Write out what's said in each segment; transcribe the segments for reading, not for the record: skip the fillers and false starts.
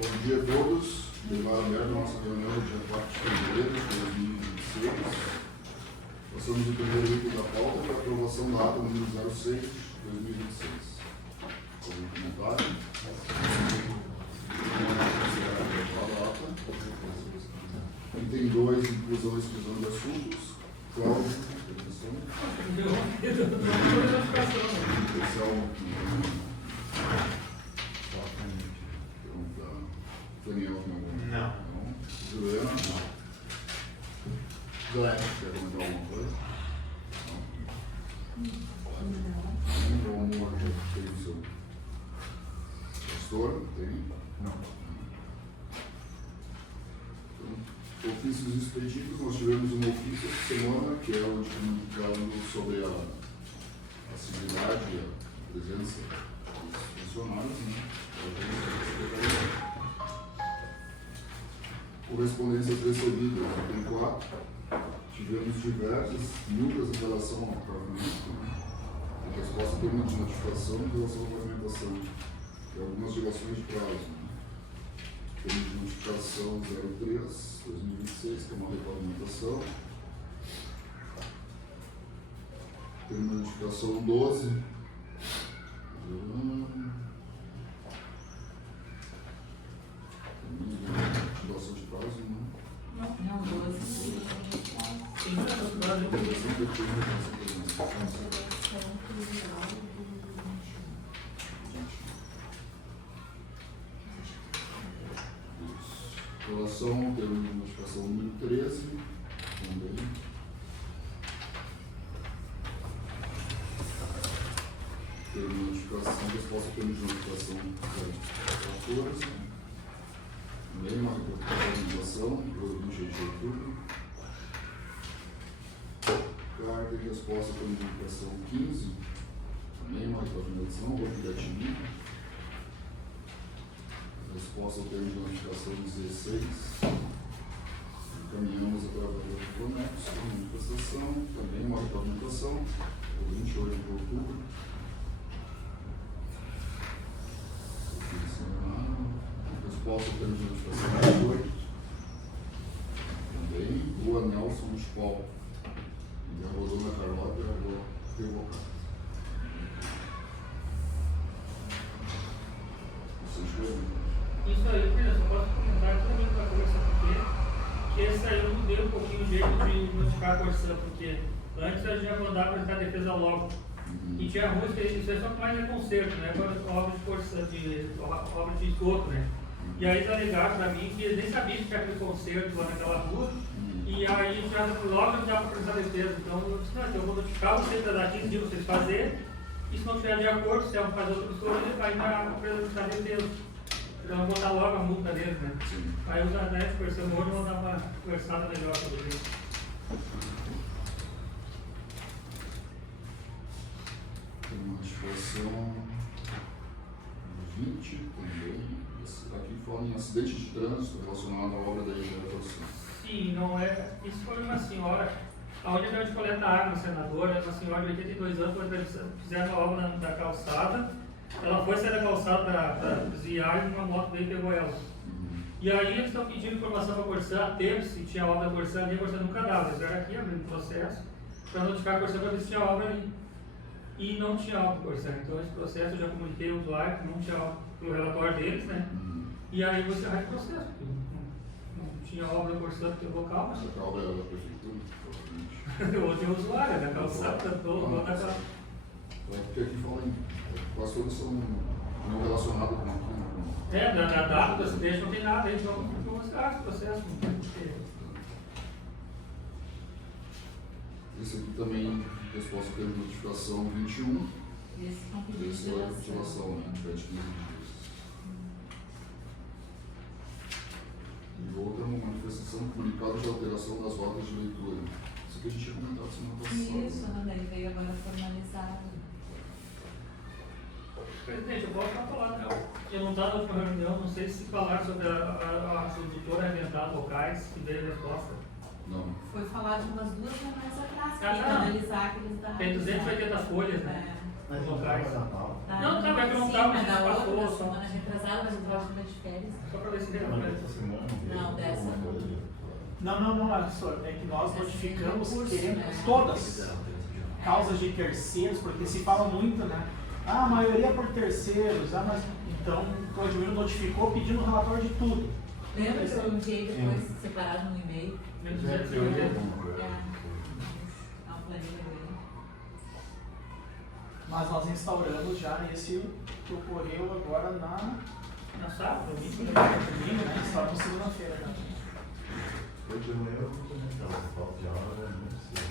Bom dia a todos. Levaram aberta a nossa reunião do dia 4 de fevereiro de 2026. Passamos o primeiro item da pauta para a aprovação da ata número 06 de 2026. Algum comentário? Item 2, inclusão e exclusão de assuntos. Cláudio, intervenção. Daniel, não. Juliana, não. Glenn, quer comentar alguma coisa? Não. Então, amor, tem o seu pastor? Tem? Não. Então, ofícios expedidos, nós tivemos uma ofício essa semana, que é onde comunicando sobre a assiduidade e a presença dos funcionários, né? Correspondências recebidas, tem 4. Tivemos diversas, muitas em relação ao pavimento, né? A resposta tem uma de notificação em relação à pavimentação, e algumas dilações de prazo. Né? Temos de notificação 03, 2026, que é uma repavimentação. Temos uma notificação 12. Dilação de prazo, não? Não, 12. Sim, relação, temos uma notificação número 13, também. Temos uma notificação, resposta temos de notificação 14. Também uma representação do 20 de outubro. Carta de resposta pela comunicação 15. Também uma representação do aplicativo. Resposta ao termo de notificação 16. Encaminhamos a gravadora do Conexo, manifestação. Também uma representação do 28 de outubro. Resposta ao termo de notificação 18. Também Rua Nelson de Paulo. E a Rodona Carlota e a Rua Revocada. Vocês viram? Isso aí, Pedro, só posso comentar também para conversar porque que esse aí eu mudei um pouquinho o jeito de notificar a Corsã, porque antes a gente ia mandar apresentar a defesa logo. E tinha ruas que isso é só que mais é conserto, né? Agora obra de Corsã, obra de esgoto, né? E aí eles alegaram para mim que eles nem sabiam que tinha aquele conserto lá naquela rua. E aí já logo já para apresentar a defesa. Então eu disse, não, então eu vou notificar vocês para dar 15 dias vocês fazerem. E se não estiver de acordo, se ela fazer outra pessoa, aí na apresentar a defesa. Então eu vou botar logo a multa deles, né? Sim. Aí os anéis conversando hoje vão dar uma conversada melhor sobre isso. Tem uma notificação 20 também. Aqui fala em acidente de trânsito relacionado à obra da higienização. Sim, não é. Isso foi uma senhora, aonde a gente coleta água no senador, é uma senhora de 82 anos, quando eles fizeram a obra da calçada. Ela foi sair da calçada para desviar e uma moto veio e pegou ela. E aí eles estão pedindo informação para a Corsã, a tempo, se tinha obra da Corsã ali, a Corsã nunca dava. Eles vieram aqui abrindo processo para notificar a Corsã para ver se tinha obra ali. E não tinha obra da Corsã. Então esse processo eu já comuniquei ao usuário que não tinha obra pelo relatório deles, né? E aí você vai pro processo. Não tinha obra da Corsã porque o local, mas. Essa obra é da prefeitura, provavelmente. Hoje é o usuário, é da calçada, todo naquela. Porque aqui fala em. Quase todas são não relacionadas com aquilo. É, da data do acidente não tem nada, a gente vai mostrar esse processo, não tem porquê. Esse aqui também, resposta pela notificação 21. Esse não pediu Esse é a titulação, né? Pede 15 dias. E outra, uma manifestação comunicada de alteração das rotas de leitura. Isso aqui a gente tinha comentado semana passada. Isso, daí veio agora formalizado. Presidente, eu posso falar, não. Eu não estava na última reunião, não sei se falaram sobre a subdutora ambiental locais, que veio a resposta. Não. Foi falado de umas 2 semanas atrás, que Ah, tem que não. analisar aqueles dados. Tem 280 folhas, né? É. Mas Locais. Natal. Tá, Não, tá, vai sim, perguntar, mas mas a gente na passou outra só. semana retrasada claro, mas o próximo tá de férias. Só para ver se Mas realmente. essa semana Não, dessa alguma não. coisa. Não, assessor, é que nós notificamos, Curso, queremos né? todas causas de terceiros, porque se fala muito, né? Ah, a maioria por terceiros, mas então o Código Civil notificou pedindo relatório de tudo. Lembra que eu enviei depois, separado no e-mail? Menos É, 280. alguma coisa. É uma planilha grande. Mas nós instauramos já esse que ocorreu agora Na sábado, domingo, né? domingo, né? Instauramos segunda-feira já. Hoje de manhã eu vou comentar, falta de aula é muito cedo.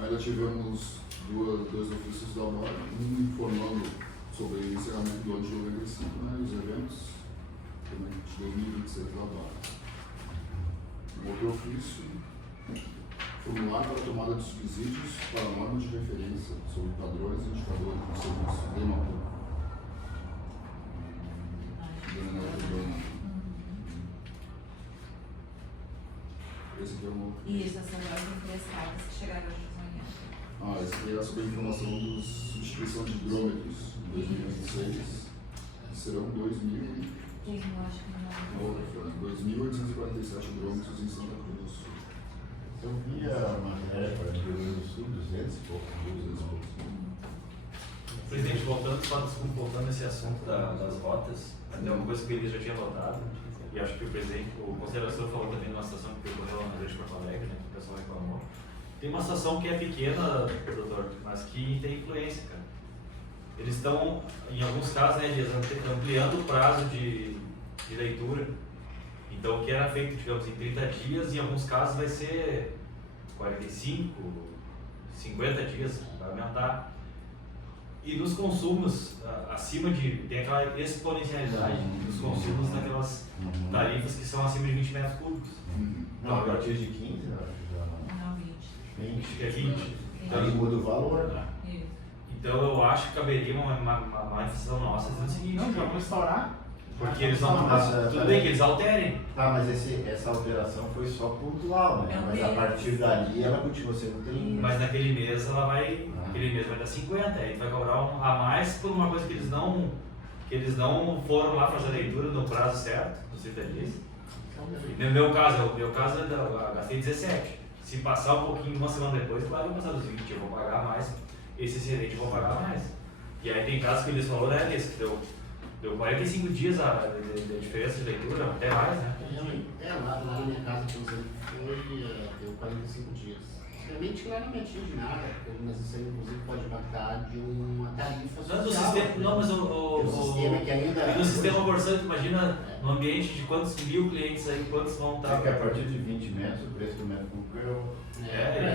Ainda tivemos dois ofícios da hora, um informando sobre o encerramento do ano de 95, né, e os eventos também de 2026 da hora. Um outro ofício, formulário para tomada de subsídios para normas de referência sobre padrões e indicadores do serviço de Emapu. Esse aqui é um outro. Isso, essas são as 3 cartas que chegaram hoje de manhã. Esse aqui é sobre a informação dos subscrição de hidrômetros em 2026, que serão 2.000. Tem, eu acho que não. 2.847 hidrômetros em Santa Cruz do Sul. Eu vi a matéria para o Rio Grande do Sul, 200 e poucos. 200 e poucos. Presidente, voltando nesse assunto das rotas, até uma coisa que ele já tinha notado, e acho que o presidente, o conselheiro falou também numa situação que ocorreu lá na Grande Porto Alegre, né, que o pessoal reclamou. Tem uma situação que é pequena, doutor, mas que tem influência, cara. Eles estão, em alguns casos, né, eles ampliando o prazo de leitura. Então, o que era feito, digamos, em 30 dias, em alguns casos vai ser 45, 50 dias, vai aumentar. E nos consumos, acima de, tem aquela exponencialidade dos consumos naquelas tarifas que são acima de 20 metros cúbicos. Não, a partir de 15, eu acho que já Não, 20. 20. Acho que é 20. Então muda o valor, né? Isso. Então eu acho que caberia uma manifestação nossa dizendo o seguinte, Não, já vamos instaurar. porque eles não. Mas, Tudo bem que eles alterem, Tá, mas essa alteração foi só pontual, né? É um Mas a mês. partir dali ela continua sendo 30. mas naquele mês ela vai. Aquele mês vai dar 50, aí vai cobrar a mais por uma coisa que eles não foram lá fazer a leitura no prazo certo, nos 30 dias. No meu caso, eu gastei 17. Se passar um pouquinho, uma semana depois, claro, eu vou passar dos 20, eu vou pagar mais. Esse excedente eu vou pagar mais. E aí tem casos que eles falaram, desse, que deu 45 dias de diferença de leitura, até mais, né? Lá na minha casa, por exemplo, deu 45 dias. Claramente de nada, mas isso aí inclusive pode impactar de uma tarifa social. Não, no sistema, não, mas o sistema que ainda... E no sistema orçânico, imagina no ambiente de quantos mil clientes aí, quantos vão estar. É que a partir de 20 metros, o preço do metro cúbico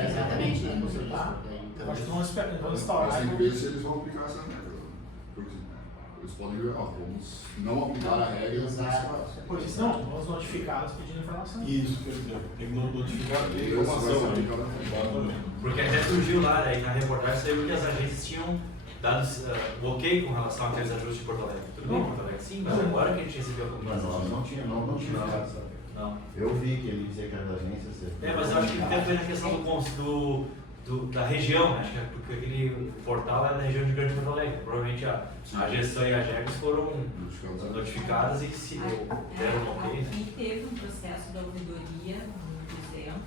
exatamente, né? Com certeza. Tá. Então, Acho que vamos Mas instaurar. tem que ver se eles vão aplicar essa regra. Porque eles podem ver, vamos não aplicar a regra nesse caso. Por isso não, vamos notificá-los pedindo informação. Isso, quer dizer, tem que notificar a Esse vai ser informação. aplicado na regra. Exatamente. Porque até surgiu lá, aí na reportagem saiu que as agências tinham dado o ok com relação àqueles ajustes de Porto Alegre. Tudo bem, Porto Alegre? Sim, mas agora que a gente recebeu a Mas comunicação. nós não tínhamos nada, sabe? Não. Eu vi que ele dizia que as agências... Mas eu acho que até foi na questão da região, né? Acho que é porque aquele portal era da região de Grande Porto Alegre. Provavelmente a gestão e a GEGOS foram notificadas e se deram um ok, né? Aqui teve um processo da ouvidoria no 200,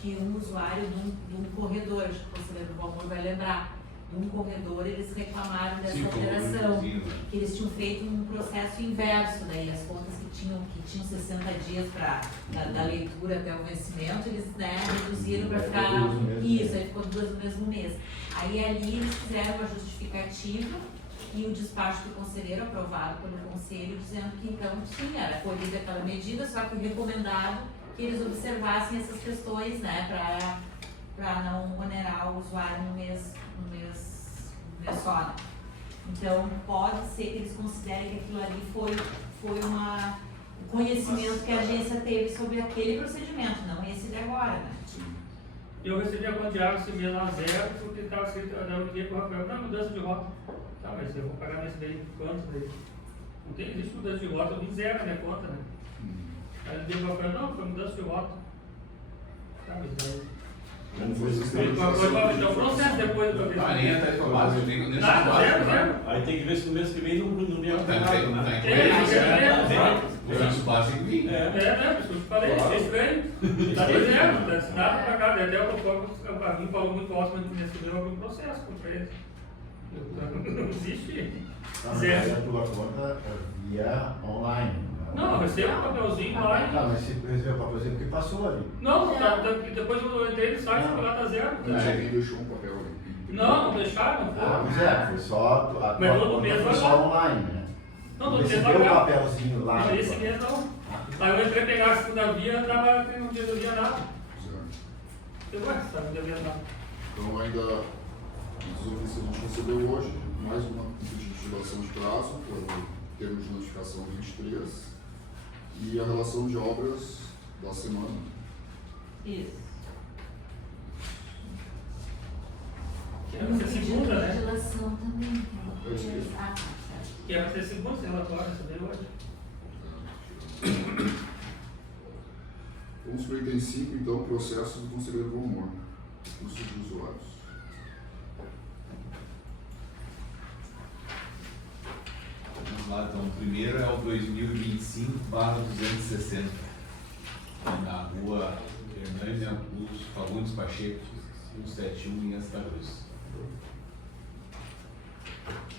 que um usuário de um corredor, acho que o conselheiro Valmor vai lembrar, de um corredor, eles reclamaram dessa alteração, que eles tinham feito um processo inverso, daí as contas que tinham 60 dias da leitura até o vencimento, eles reduziram para ficar isso, aí ficou 2 no mesmo mês. Aí ali eles fizeram uma justificativa e o despacho do conselheiro aprovado pelo conselho, dizendo que então sim, era acolhida aquela medida, só que recomendado que eles observassem essas questões, né, para não onerar o usuário no mês só. Né? Então pode ser que eles considerem que aquilo ali foi o conhecimento que a agência teve sobre aquele procedimento, não esse de agora, né? Eu recebi a conta de água esse mês lá zero, porque estava escrito, eu liguei para o Rafael, não, mudança de rota. Tá, mas eu vou pagar nesse daí, quanto daí? Não tem, existe mudança de rota, eu vim zero na minha conta, né? Aí eu liguei para o Rafael, não, foi mudança de rota. Tá, mas daí... Vamos fazer essa Ele pode fazer o processo depois do Não, nem até informado, eu tenho nesse Nada, espaço. zero. Aí tem que ver se no mês que vem não vem acompanhado, Não né? O nosso base tem que vir. É, né? Por isso que eu te falei, Claro. é estranho. Tá dizendo, tá assinado pra cá. Até o Pavinho falou muito ótimo no mês que vem, eu abri um processo contra eles. Não existe. Não, Zero. mas a tua conta via online. Né? Não, eu recebo um papelzinho lá e. Não, mas você recebeu o papelzinho porque passou ali. Não, depois eu entrei no site e lá tá zero. Alguém deixou um papel ali. Não deixaram, não Ah, foi. pois é, foi só a Mas tua todo conta mês foi vai só lá. online, né? Não, todo mês Recebeu vai o lá. papelzinho lá. Não, esse mês não. Aí eu entrei pegar a segunda via, não devia nada. Certo. Eu sabe, não devia nada. Então ainda, os ofícios a gente recebeu hoje, mais uma pedido de dilação de prazo, pelo termo de notificação 23, e a relação de obras da semana. Isso. Que era pra ser segunda, né? Legislação também. Eu esqueci. Ah, tá, certo. Que era pra ser segunda, esse relatório, recebeu hoje. Vamos para o item 5, então, processo do conselheiro Bom Humor, curso de usuários. Vamos lá, então, o primeiro é o 2025/260, na rua Hernani Augusto Fagundes Pacheco, 171 em Astarus.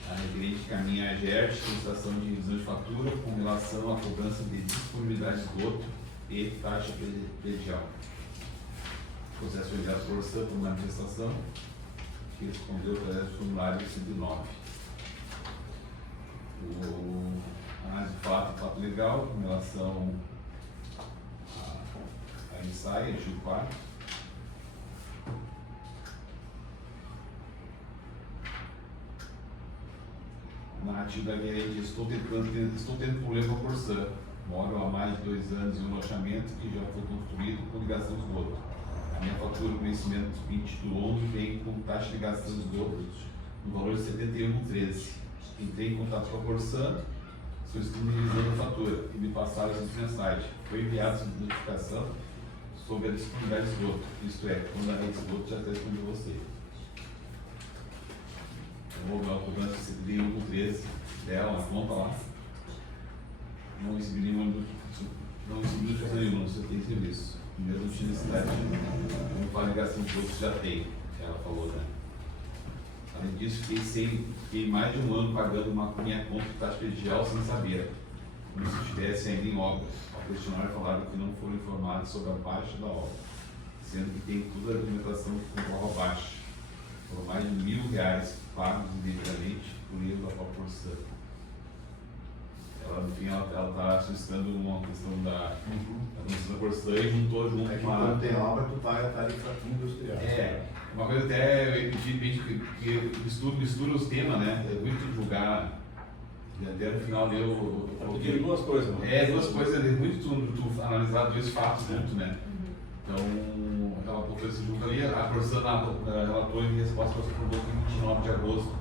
A referente caminha a GERT, solicitação de revisão de fatura com relação à cobrança de disponibilidade de esgoto e taxa predial. O processo foi enviado por Orçã por manifestação, que respondeu através do formulário 109. Análise de fato legal com relação a ensaio, Gil 4. Narrativa da gerente, estou tendo problema com a Orçã. Moro há mais de 2 anos em um loteamento que já foi construído com ligação de esgoto. A minha fatura de conhecimento 20 do 11 vem com taxa de ligação de esgoto no valor de R$ 71,13. Entrei em contato com a Orçã, solicitando revisão da fatura e me passaram essa mensagem. Foi enviada essa notificação sobre a disponibilidade de esgoto, isto é, quando a rede de esgoto já está disponível a você. Eu vou dar uma cobrança de 71,13 dela, uma conta lá. Não recebi nenhuma notificação nenhuma, não sei o que tem serviço. Primeiro não tinha necessidade de uma ligação de esgoto, já tem, ela falou, né? Além disso, fiquei mais de 1 ano pagando minha conta de taxa predial sem saber, como se estivesse ainda em obra. Ao questionário falaram que não foram informados sobre a baixa da obra, sendo que tem toda a documentação que comprova a baixa. Foram mais de R$ 1.000 pagos indevidamente por erro da própria Orçã. Ela, no fim, ela está solicitando uma questão da administração da Orçã e juntou junto É que com a... quando tem obra, tu paga a tarifa industrial. É, uma coisa até eu pedi que mistura os temas, né? É muito divulgar, e até no final eu Tem duas coisas, né? é, 2 coisas, é muito tu analisar 2 fatos junto, né? Então, ela botou esse junto ali, a Orçã relatou em resposta para o produto em 29 de agosto.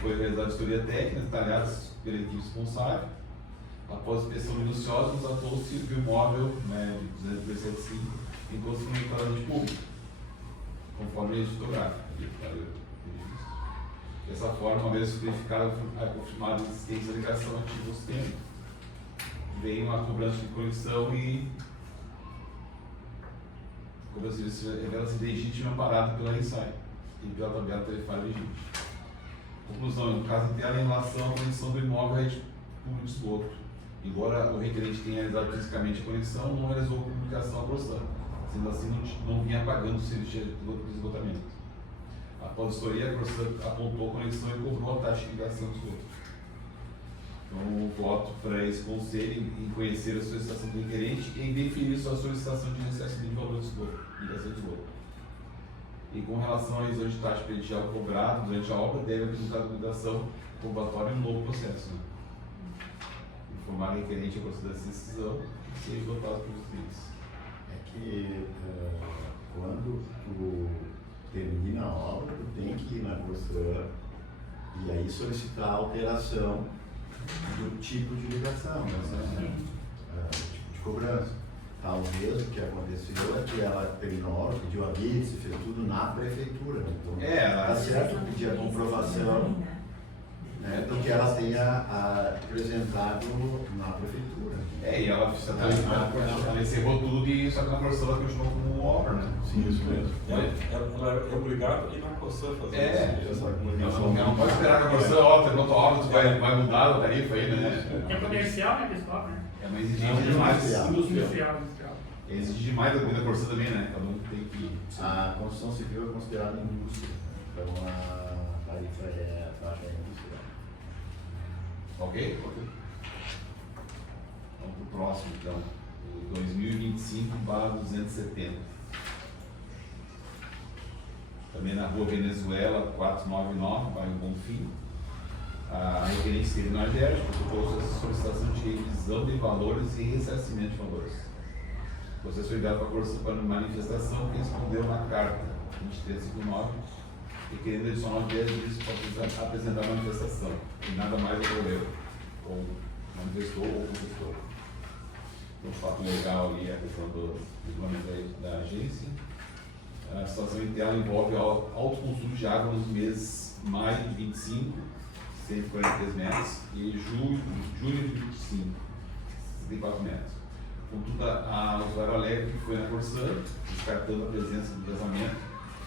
Foi realizada a vistoria técnica, detalhadas pela equipe responsável. Após inspeção minuciosa, constatou-se que o imóvel, né, de 217.5, encontra-se no enquadramento público, conforme a registro gráfico. Dessa forma, uma vez verificada a confirmada existência da ligação ativa ao sistema, vem uma cobrança de conexão e a cobrança de serviço revela-se legítima amparada pela ensaio e pela tabela tarifária vigente. Conclusão, no caso dela, em relação à conexão do imóvel à rede pública de esgoto. Embora o requerente tenha realizado fisicamente a conexão, não realizou a comunicação à Orçã, sendo assim não vinha pagando o serviço de esgotamento. Após a vistoria, a Orçã apontou a conexão e cobrou a taxa de ligação do esgoto. Então, o voto para esse conselho em conhecer a solicitação do requerente e em definir sua solicitação de ressarcimento de valor de esgoto, ligação de esgoto. E com relação à revisão de taxa predial cobrada durante a obra, deve apresentar a documentação comprobatória em um novo processo. Né? Informar o requerente a proceder dessa decisão e ser esgotado pelos clientes. É que quando tu termina a obra, tu tem que ir na Orçã e aí solicitar a alteração do tipo de ligação, né? Tipo de cobrança. talvez o que aconteceu é que ela terminou, pediu a blitz, fez tudo na prefeitura. Então, tá certo pedir a comprovação, né, do que ela tenha apresentado na prefeitura. E ela encerrou tudo e só que na Corsã ela continuou como obra, né? Sim, isso mesmo. Ela é obrigada a ir na Corsã fazer essa comunicação. Ela não pode esperar que a Corsã, tem outra obra, vai mudar a tarifa aí, né? É comercial, né, pessoal, né? É uma exigência demais. Industrial. Exige demais da Corsã também, né? Cada um tem que... A construção civil é considerada indústria, então a tarifa a taxa é industrial. Ok? Vamos para o próximo, então. O 2025/270. Também na rua Venezuela, 499, bairro Bonfim. A referência teve no Agérgio, propôs a solicitação de revisão de valores e ressarcimento de valores. O processo foi enviado para a manifestação que respondeu na carta 2359, requerendo adicional de 10 dias para apresentar a manifestação. E nada mais ocorreu. Ou manifestou ou contestou. Então, o fato legal ali é a questão do regulamento da agência. A situação interna envolve alto consumo de água nos meses maio de 25, 143 metros, e julho de 25, 64 metros. Contudo, a usuária alega que foi na Corsã, descartando a presença do vazamento,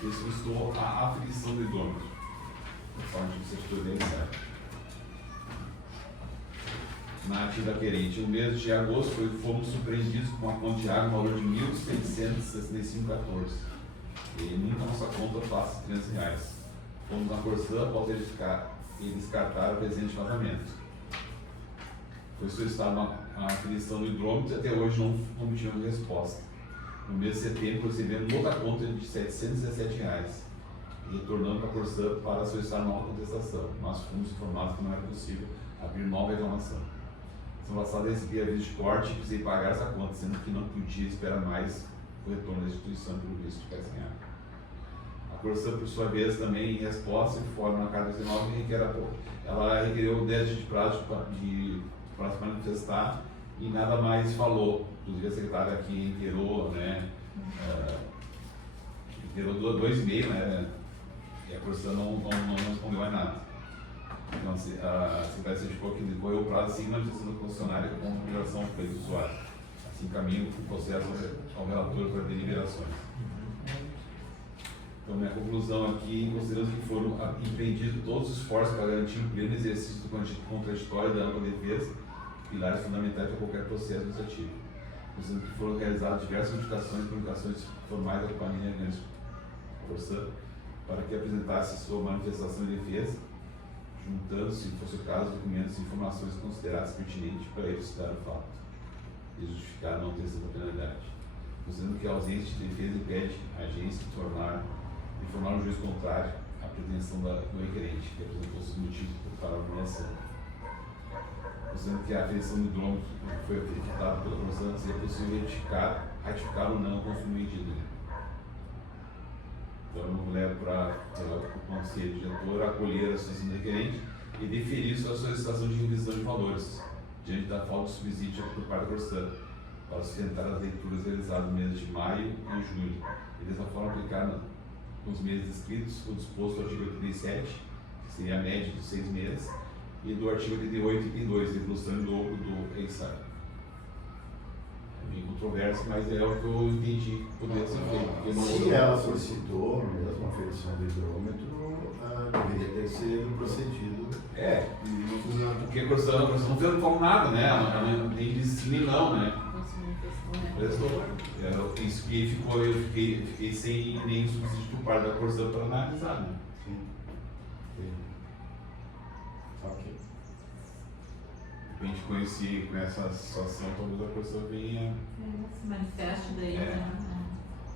e solicitou a aferição do hidrômetro. Conforme a certidão dele, certo? Na ativa querente, no mês de agosto fomos surpreendidos com uma conta de água no valor de R$ 1.665,14. E nunca nossa conta passa R$ 300 reais. Fomos na Corsã após verificar e descartar a presença de vazamento. Foi solicitada a aferição do hidrômetro e até hoje não obtivemos resposta. No mês de setembro recebemos outra conta de R$ 717 reais, e retornando para a Corsã para solicitar nova contestação. Nós fomos informados que não era possível abrir nova reclamação. Semana passada recebi aviso de corte e precisei pagar essa conta, sendo que não podia esperar mais o retorno da instituição pelo visto de ficar sem água. A Corsã, por sua vez, também em resposta, informa na carta 19 que ela requeriu 10 dias de prazo para se manifestar e nada mais falou. Inclusive a secretária aqui inteirou, né? Inteirou 2,5, né? E a Corsã não respondeu mais nada. Então, a secretária certificou que depois o prazo sem manifestação do funcionário com deliberação feita do usuário. Assim caminho o processo ao relator para deliberações. Então, minha conclusão aqui, considerando que foram empreendidos todos os esforços para garantir o pleno exercício do contraditório da ampla defesa, pilares fundamentais para qualquer processo administrativo. Considerando que foram realizadas diversas notificações e comunicações formais da companhia Grandes Corsã para que apresentasse sua manifestação de defesa, juntando, se fosse o caso, documentos e informações consideradas pertinentes para elucidar o fato e justificar a não ter da penalidade. Considerando que a ausência de defesa impede a agência de informar o juiz contrário à pretensão do requerente, que apresentou os motivos para a nomeação. Considerando que a aferição do hidrômetro foi efetuada pela Corsã, seria possível ratificar ou não o consumo medido. Então, eu levo para o conselho diretor acolher a situação do requerente e deferir sua solicitação de revisão de valores, diante da falta de subsídio por parte da Corsã, para sustentar as leituras realizadas nos meses de maio e julho, e dessa forma aplicar nos meses descritos o disposto do artigo 87, que seria a média dos 6 meses, e do artigo 88 e 82, evolução em dobro do EISAR. É bem controverso, mas é o que eu entendi que poderia ser feito. Se ela solicitou mesmo a aferição do hidrômetro, deveria ter sido procedido. Porque a Corsã não fez como nada, né? Ela nem disse sim nem não, né? Prestou. Isso que ficou, eu fiquei sem nenhum subsídio por parte da Corsã para analisar, né? Sim. Ok. A gente conhecia com essa situação, talvez a Corsã venha. Se manifeste daí, né?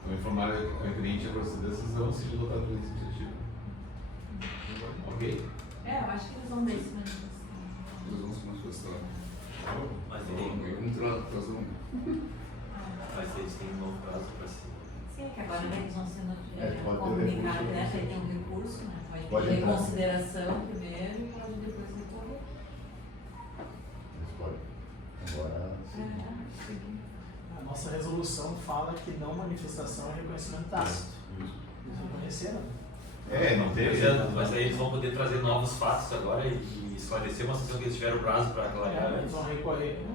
Então, informar o requerente a Corsã da decisão se adotar por esse objetivo. Ok? Eu acho que eles vão ver se manifestar. Nós vamos se manifestar. Mas Vamos trazer um. Mas eles têm um novo prazo para se. Sim, que agora eles vão sendo pode ter comunicados, recurso, né? Aí tem um recurso, né? Pode Vai ter entrar. consideração primeiro e pode depois recorrer. Mas pode. Agora, sim. A nossa resolução resolução fala que não manifestação é reconhecimento tácito. Eles reconheceram. Não teve. Mas aí eles vão poder trazer novos fatos agora e esclarecer uma situação que eles tiveram prazo para aclarar. Eles vão recorrer.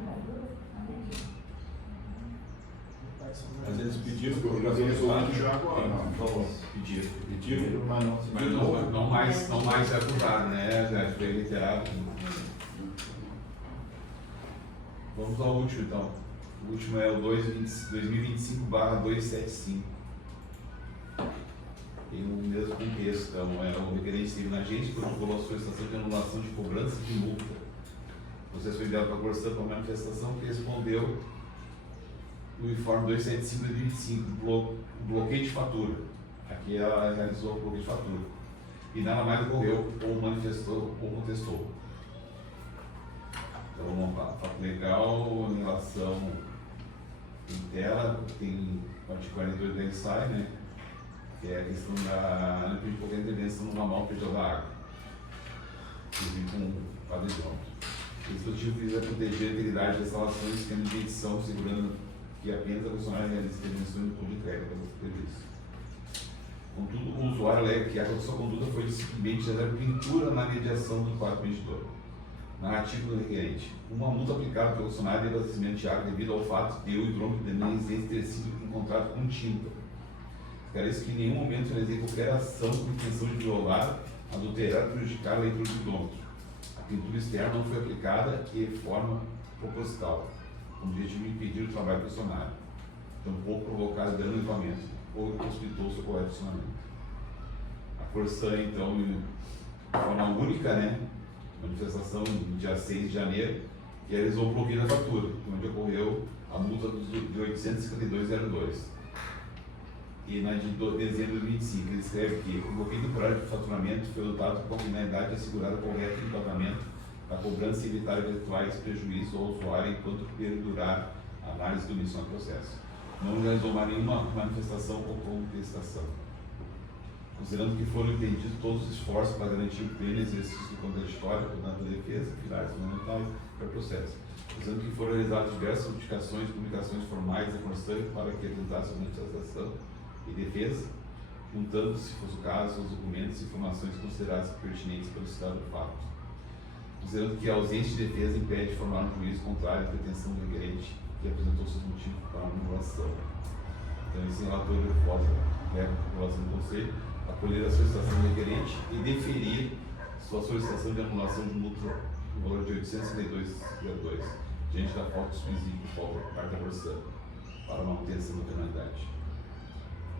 Mas eles pediram Porque para o resolvido já agora. Pediram, mas não se Mas não mais se acusaram, né? Já foi reiterado. Vamos ao último então. O último é o 2025/275. Tem o mesmo contexto, então é o requerente civil na agente protocolou a solicitação de anulação de cobrança de multa. O processo foi enviado para a Corsã para a manifestação que respondeu no informe 275 de 2025, bloqueio de fatura. Aqui ela realizou o bloqueio de fatura. E nada mais ocorreu, ou manifestou, ou contestou. Então, vamos lá. Fato legal em relação em tela, tem o artigo 48 da ENSAI, né? Que é a questão da não impedir qualquer intervenção no ramal perdido da água. Inclusive com padrões. O dispositivo visa proteger a integridade das instalações, esquema de edição, segurando que apenas a funcionária realiza intervenção no ponto de entrega para o serviço. Contudo, o usuário alega que a sua conduta foi simplesmente fazer pintura na mediação do quadro medidor. Narrativo do requerente. Uma multa aplicada pelo funcionário de abastecimento de água devido ao fato de o hidrômetro de emergência ter sido encontrado com tinta. Esclarece que em nenhum momento realizei qualquer ação com intenção de violar, adulterar ou prejudicar a leitura do hidrômetro. A pintura externa não foi aplicada de forma proposital, com o objetivo de impedir o trabalho do funcionário, tampouco provocar dano no equipamento, ou possibilitou seu correto funcionamento. A Corsã, então, de forma única, né, manifestação no dia 6 de janeiro, que realizou o bloqueio da fatura, onde ocorreu a multa de 852,02. E na de dezembro de 2025, ele escreve que o bloqueio temporário de faturamento foi adotado com a finalidade de assegurar o correto enquadramento da cobrança e evitar eventuais prejuízos ao usuário enquanto perdurar a análise do início do processo. Não realizou mais nenhuma manifestação ou contestação. Considerando que foram entendidos todos os esforços para garantir o pleno exercício do contraditório, portanto, a defesa, pilares fundamentais para o processo. Considerando que foram realizadas diversas notificações e comunicações formais da Constante para que apresentasse a manifestação e defesa, juntando, se fosse o caso, os documentos e informações consideradas pertinentes para o citado fato. Considerando que a ausência de defesa impede de formar um juízo contrário à pretensão do requerente que apresentou seus motivos para a anulação. Então, esse relator leva a aprovação do Conselho, acolher a solicitação do requerente e deferir sua solicitação de anulação de multa no valor de 862,02, diante da falta de subsídio por parte da Corsã para a manutenção da penalidade.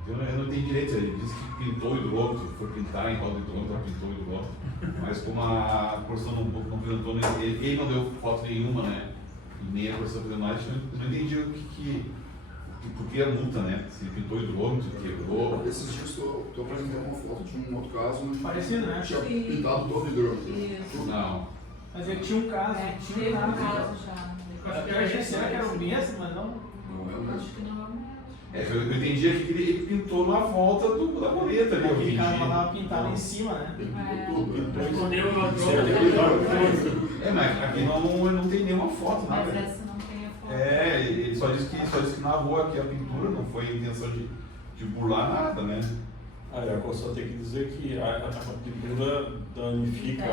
Eu não tenho direito, ele disse que pintou o hidrômetro, foi pintar em roda do hidrômetro, ela pintou o hidrômetro, mas como a Corsã não apresentou, ele não deu foto nenhuma, né? E nem a Corsã apresentou mais, eu não entendi por que a multa, né? Se pintou o hidrômetro, quebrou. Esses dias estou apresentando uma foto de um outro caso onde Parecido, né? tinha Sim. pintado todo o hidrômetro. Isso. Não. Mas ele tinha um caso. Teve um caso já. Eu achei que era o mesmo, mas não. Não é o Acho mesmo. que não é o mesmo. Eu entendi aqui que ele pintou na volta da boleta ali. Aquele cara mandava pintar lá em cima, né? Ele pintou tudo. Né? Respondeu o Mas aqui não tem nenhuma foto, nada. Mas essa não tem a foto. Ele só disse que narrou aqui a pintura, não foi a intenção de burlar nada, né? Aí a Corsã tem que dizer que a pintura danifica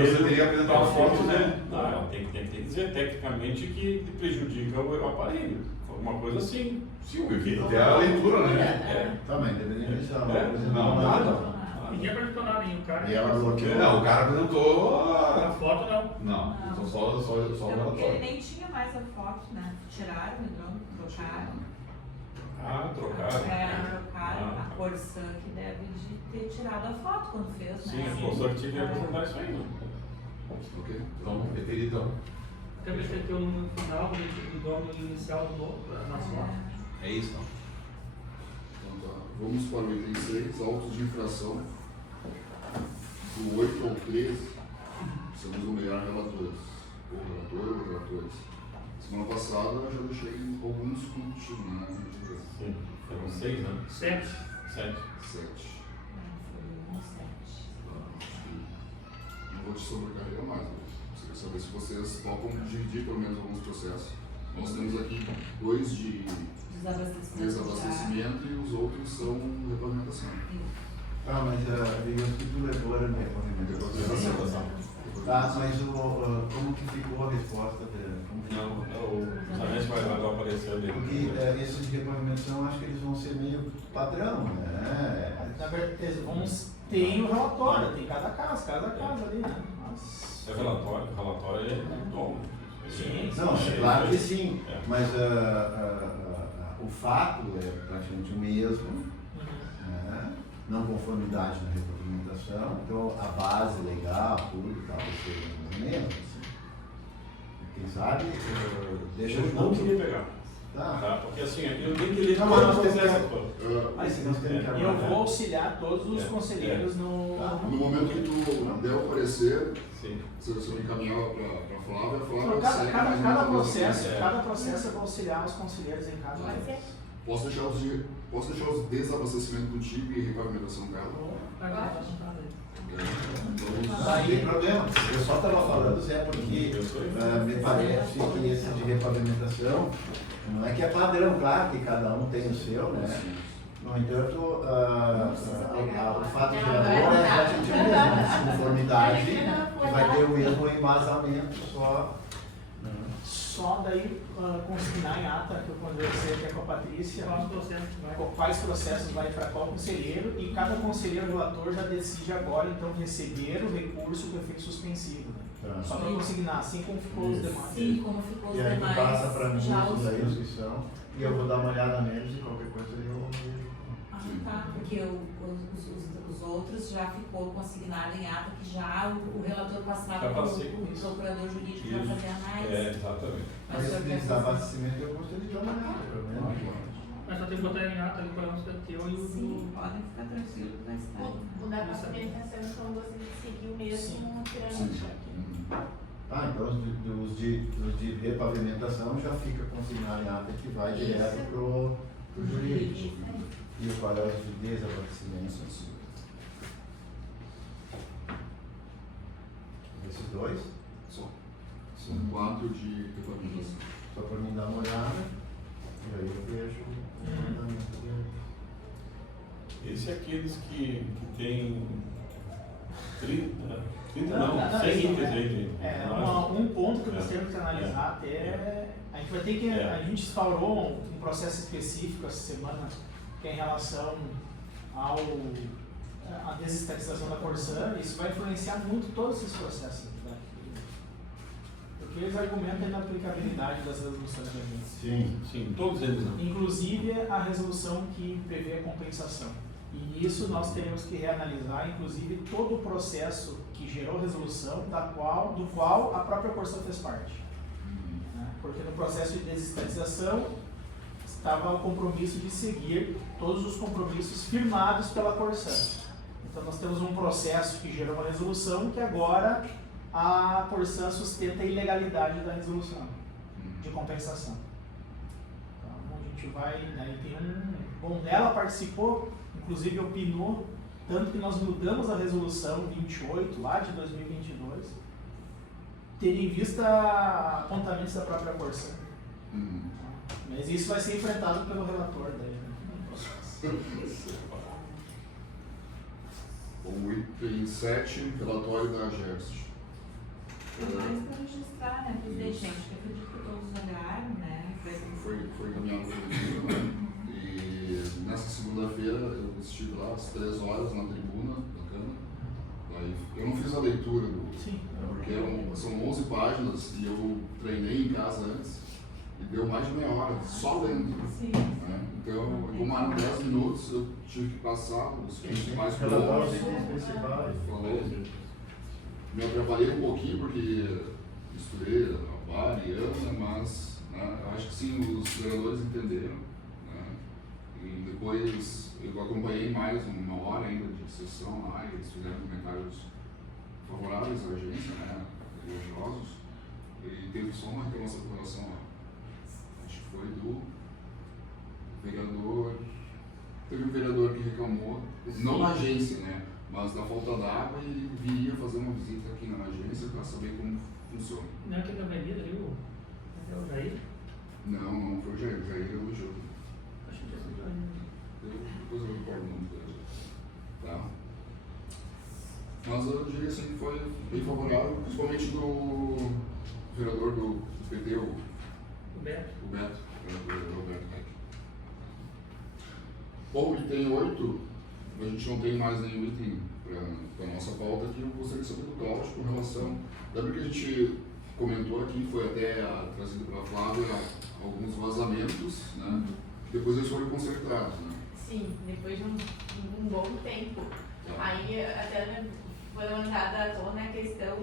Você teria que apresentar uma foto, né? Não, ela tem que dizer tecnicamente que prejudica o aparelho. Alguma coisa assim. Sim, até a leitura, né? Também, deveria deixar. Não, nada. Ninguém apresentou nada, nem o cara. E ela bloqueou. Não, o cara apresentou. A foto não. Não, então só o Então, porque ele relatório. nem tinha mais a foto, né? Tiraram o hidrômetro, trocaram. Trocaram. Trocaram a Corsã que deve de ter tirado a foto quando fez, né? Sim, a Corsã tinha que apresentar isso aí, né? Ok? Então, referido então. Até ver se tem um final do nome inicial do novo, na foto. É isso, não? Então tá. Vamos para o item 6, autos de infração. Do 8 ao 13, precisamos nomear relatores. Ou relator ou relatores. Semana passada eu já deixei alguns contigo, né? Sim, foram 6, né? 7. 7. 7. Foi um 7. Não vou te sobrecarregar mais, né? Queria saber se vocês topam dividir pelo menos alguns processos. Nós temos aqui 2 de Desabastecimento. e os outros são regulamentação. Tá, mas digamos que tu levou a regulamentação. Tá, mas como que ficou a resposta? Não, o Sanesco vai aparecer ali. Porque esses de regulamentação, acho que eles vão ser meio padrão, né? Na verdade, eles vão ter o relatório, tem cada caso ali, né? Mas... É relatório é bom. Sim, Não, é claro que sim, mas o fato é praticamente o mesmo, né? Não conformidade na regulamentação, então a base legal, tudo e tal, vai ser o mesmo. Assim. Quem sabe, deixa Eu não queria pegar. Tá. Porque assim, eu tenho que ler Não, todos mas os nós processos. Mas nós temos que Eu aguardar. vou auxiliar todos os conselheiros no... No momento que tu der o parecer, Sim. se você encaminhar para a Flávia, a Então, Flávia segue mais ou cada menos processo, assim. cada processo eu vou auxiliar os conselheiros em cada Pode ser. Posso deixar os desabastecimentos do TIB e repavimentação dela? Não tem problema. Eu só estava falando, Zé, porque me parece que esse de repavimentação não é que é padrão, claro que cada um tem o seu, né? No entanto, o fato gerador é praticamente o mesmo, conformidade, que vai ter o mesmo embasamento só. Só daí consignar em ata, que eu conversei aqui com a Patrícia, quais processos vai para qual conselheiro, e cada conselheiro relator já decide agora, então, receber o recurso com efeito suspensivo. Né? Só para consignar, assim como ficou os demais. Sim, como ficou os E aí tu demais. passa para mim já isso os... daí, os que são, e eu vou dar uma olhada neles e qualquer coisa eu... Ah, tá, porque os outros já ficou consignado em ata que já o relator passava para o procurador jurídico para fazer análise. Exatamente. Mas esse desabastecimento eu gostaria de dar uma olhada, pelo menos. Mas só tem que botar em ata ali para o teu e o Sim, podem ficar tranquilos que vai estar. O da pavimentação, então, você seguiu mesmo trâmite. Ah, então os de repavimentação já fica consignado em ata que vai direto pro jurídico. E qual é os de desabastecimento? Esses 2? Só. São 4 de repavimentação. Só para mim dar uma olhada. E aí eu vejo o andamento dele. Esse é aqueles que tem 30 Não, 100 isso itens é- aí de... um ponto que nós temos que analisar até. A gente vai ter que. A gente instaurou um processo específico essa semana, que é em relação à desestatização da Corsã. Isso vai influenciar muito todos esses processos. Né? Porque eles argumentam a inaplicabilidade das resoluções da agência. Sim, todos eles não. Inclusive a resolução que prevê a compensação. E isso nós teremos que reanalisar, inclusive todo o processo que gerou a resolução, do qual a própria Corsã fez parte. Né? Porque no processo de desestatização estava o compromisso de seguir todos os compromissos firmados pela Corsã. Então nós temos um processo que gerou uma resolução que agora a Corsã sustenta a ilegalidade da resolução de compensação. Então a gente vai, né, tem bom, ela participou, inclusive opinou, tanto que nós mudamos a resolução 28 lá de 2022, tendo em vista apontamentos da própria Corsã. Mas isso vai ser enfrentado pelo relator daí, né? O item 7, relatório da GERST. É mais para registrar, né, presidente? Gente, que acredito que todos olharam, né? Foi encaminhado para o né? E nessa segunda-feira eu estive lá às 3 horas na tribuna da Câmara. Aí, eu não fiz a leitura porque são 11 páginas e eu treinei em casa antes e deu mais de meia hora só lendo. Né? Então, como eram 10 minutos, eu tive que passar os principais pontos. Falou. Me atrapalhei um pouquinho porque estudei a VAR e Ana, mas né, eu acho que sim, os vereadores entenderam. Né? E depois eu acompanhei mais uma hora ainda de sessão lá e eles fizeram comentários favoráveis à agência, né, elogiosos. E teve só uma reclamação com relação a, acho que foi do vereador, teve um vereador que reclamou, não na agência, né, mas da falta d'água e viria fazer uma visita aqui na agência para saber como funciona. Não é aqui da avenida ali, o Jair? Não foi o Jair elogiou. Acho que esse Jair. Depois eu recordo o nome dele. Tá? Mas eu diria assim que foi bem favorável, principalmente do vereador do PT, o Beto. vereador Roberto Beck. Bom, item 8, a gente não tem mais nenhum item para a nossa pauta aqui. Eu gostaria de saber do Cláudio com relação. Lembra que a gente comentou aqui, foi até trazido pela Flávia alguns vazamentos, né? Depois eles foram consertados, né? Sim, depois de um bom tempo. Aí até foi levantada à tona a questão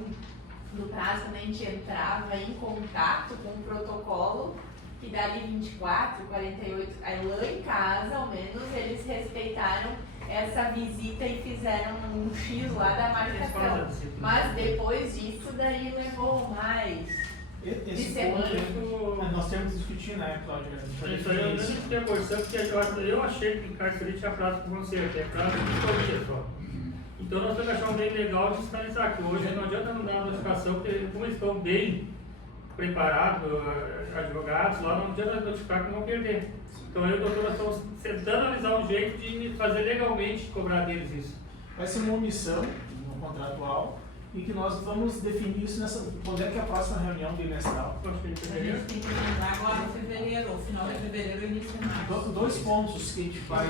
do prazo quando a gente entrava em contato com o protocolo, que dali 24, 48, aí lá em casa, ao menos, eles respeitaram essa visita e fizeram um X lá da marcação. Mas depois disso, daí levou mais Esse de semana. ponto, nós temos que discutir, né, Cláudia? Isso aí eu nem discuti a posição, porque eu achei que carceria tinha prazo para conserto, é prazo de 5 dias só. Então nós temos que achar um meio legal de fiscalizar, que hoje não adianta não dar a notificação, porque como eles estão bem preparados, advogados, lá não adianta notificar que não perder. Então eu e o doutor nós estamos tentando analisar um jeito de fazer legalmente cobrar deles isso. Vai ser uma omissão no contratual e que nós vamos definir isso nessa. Quando é que é a próxima reunião bimestral? Eu acho que A gente tem que lembrar agora em fevereiro, ou final de fevereiro, início de março. Dois pontos que a gente vai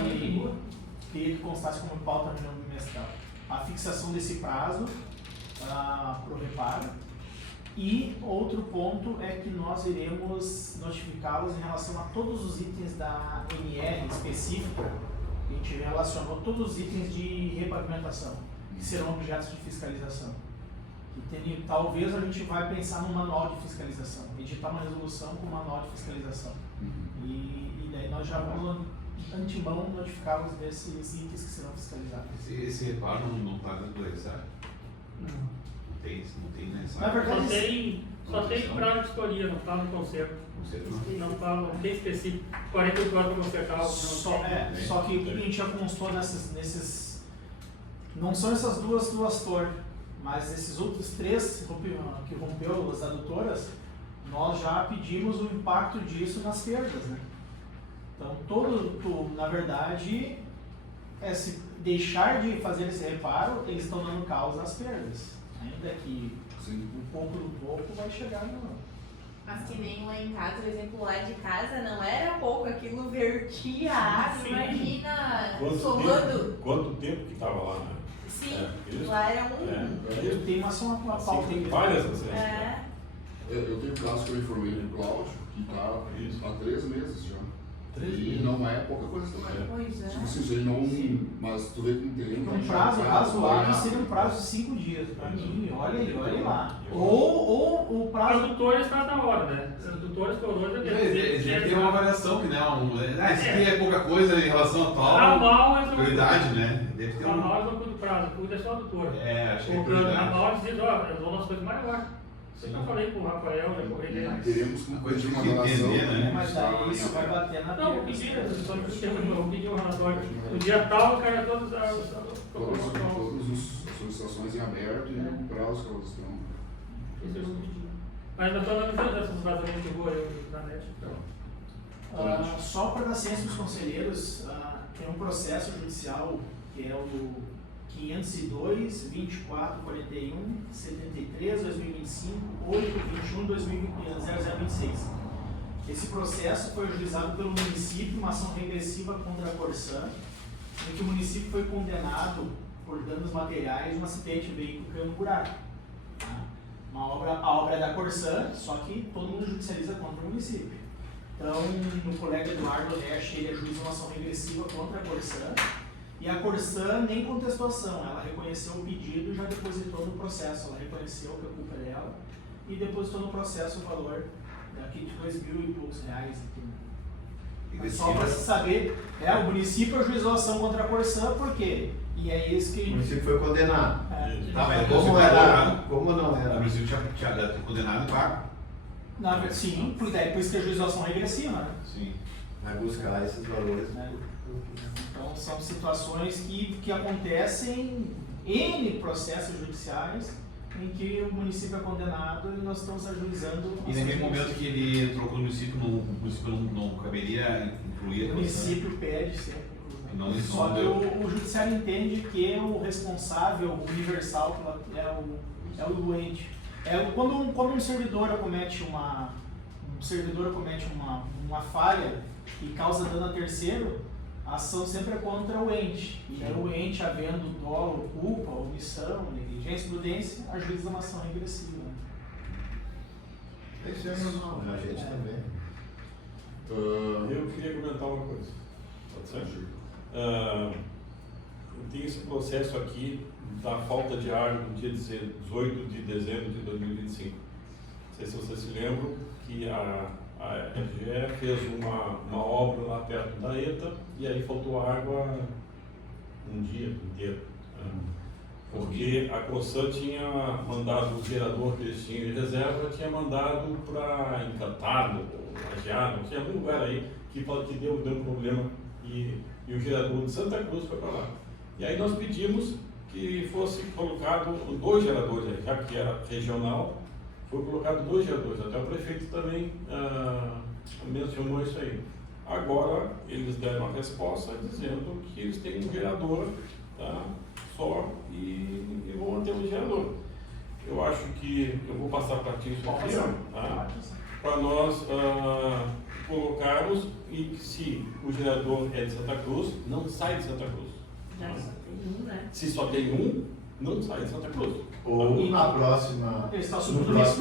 ter que constar como pauta na reunião bimestral. A fixação desse prazo para o reparo. E outro ponto é que nós iremos notificá-los em relação a todos os itens da NR específica. A gente relacionou todos os itens de repavimentação, que serão objetos de fiscalização. E talvez a gente vai pensar num manual de fiscalização, editar uma resolução com manual de fiscalização. E daí nós já vamos, antemão, notificá-los desses itens que serão fiscalizados. Esse reparo não está dentro do ESAC? Não. Não tem né? Na verdade, Só tem prazo de escolha, não está no conserto. Não tem específico. 48 horas para consertar o só que o que a gente já constou nesses. Não são essas duas torres, mas esses outros 3 que rompeu as adutoras, nós já pedimos o impacto disso nas perdas, né? Então, na verdade, se deixar de fazer esse reparo, eles estão dando causa às perdas. Ainda que um pouco do pouco vai chegar no. Mas que nem lá em casa, por exemplo, lá de casa não era pouco, aquilo vertia água, imagina, somando. Quanto tempo que estava lá, né? Sim, lá era Tem uma pauta tem várias assim. Eu tenho um caso que eu informei do Cláudio, que está há 3 meses já. E não é pouca coisa também. Pois é. Tipo assim, isso aí não. Mas tu vê que não tem. Um prazo razoável seria um prazo de 5 dias, pra mim, olha lá. Ou o prazo. Os adutores está na hora, né? Os adutores coroas Eles têm uma avaliação que né? Isso aqui é pouca coisa em relação a tal. A mal prioridade, né? Deve ter a mal não cuida do prazo, cuida só do adutor. Acho que é A prioridade. mal diz, eles vão nas coisas maiores. Isso que eu falei pro Rafael, já corri dele. Teremos Uma coisa de uma entender, relação. né? Mas daí isso vai bater na Não, eu pedi, só no sistema de novo, eu pedi um relatório. No dia tal, eu quero todas as solicitações em aberto e o prazo que elas estão. Isso eu pedi. Mas nós estamos analisando esses vazamentos de rua na net. Só para dar ciência dos conselheiros, tem um processo judicial que é o 502, 24, 41, 73, 2025, 8, 21, 0026. Esse processo foi ajuizado pelo município, uma ação regressiva contra a Corsã, em que o município foi condenado por danos materiais de um acidente de veículo caindo no buraco. A obra é da Corsã, só que todo mundo judicializa contra o município. Então, o colega Eduardo Oeste, ele ajuiza uma ação regressiva contra a Corsã, e a Corsã nem contestou a ação, ela reconheceu o pedido e já depositou no processo. Ela reconheceu que a culpa é dela e depositou no processo o valor daqui de 2.000 e poucos reais. Mas só para se saber, o município ajuizou a ação contra a Corsã, por quê? E é isso que... O município foi condenado. Mas como não era? O município tinha condenado e pago. Sim, por isso que ajuizou a ação regressiva, né? Sim. Vai buscar esses valores. Então são situações que acontecem em N processos judiciais em que o município é condenado e nós estamos ajuizando. E naquele momento que ele trocou no município, o município não caberia incluir. O município pede sempre. Não, isso só não que deu. o judiciário entende que o responsável universal é o doente. Quando um servidor comete uma falha e causa dano a terceiro, a ação sempre é contra o ente. E aí o ente, havendo dolo, culpa, omissão, negligência, imprudência, ajuiza uma ação regressiva. Isso é normal, a gente também. Eu queria comentar uma coisa. Pode ser? Eu tenho esse processo aqui da falta de água no dia 18 de dezembro de 2025. Não sei se vocês se lembram que a RGE fez uma obra lá perto da ETA e aí faltou água um dia inteiro. Porque a Cosan tinha mandado o gerador que eles tinham de reserva, tinha mandado para Encantado, Lajeado, tinha algum lugar aí que deu problema e o gerador de Santa Cruz foi para lá. E aí nós pedimos que fosse colocado 2 geradores aí, já que era regional, foi colocado 2 geradores, até o prefeito também mencionou isso aí. Agora eles deram uma resposta dizendo que eles têm um gerador, tá, só e vão manter o gerador. Eu acho que eu vou passar para ti isso aqui, tá, para nós colocarmos, e se o gerador é de Santa Cruz, não sai de Santa Cruz. Já só tem um, né? Se só tem um, não sai de Santa Cruz. Ou no próximo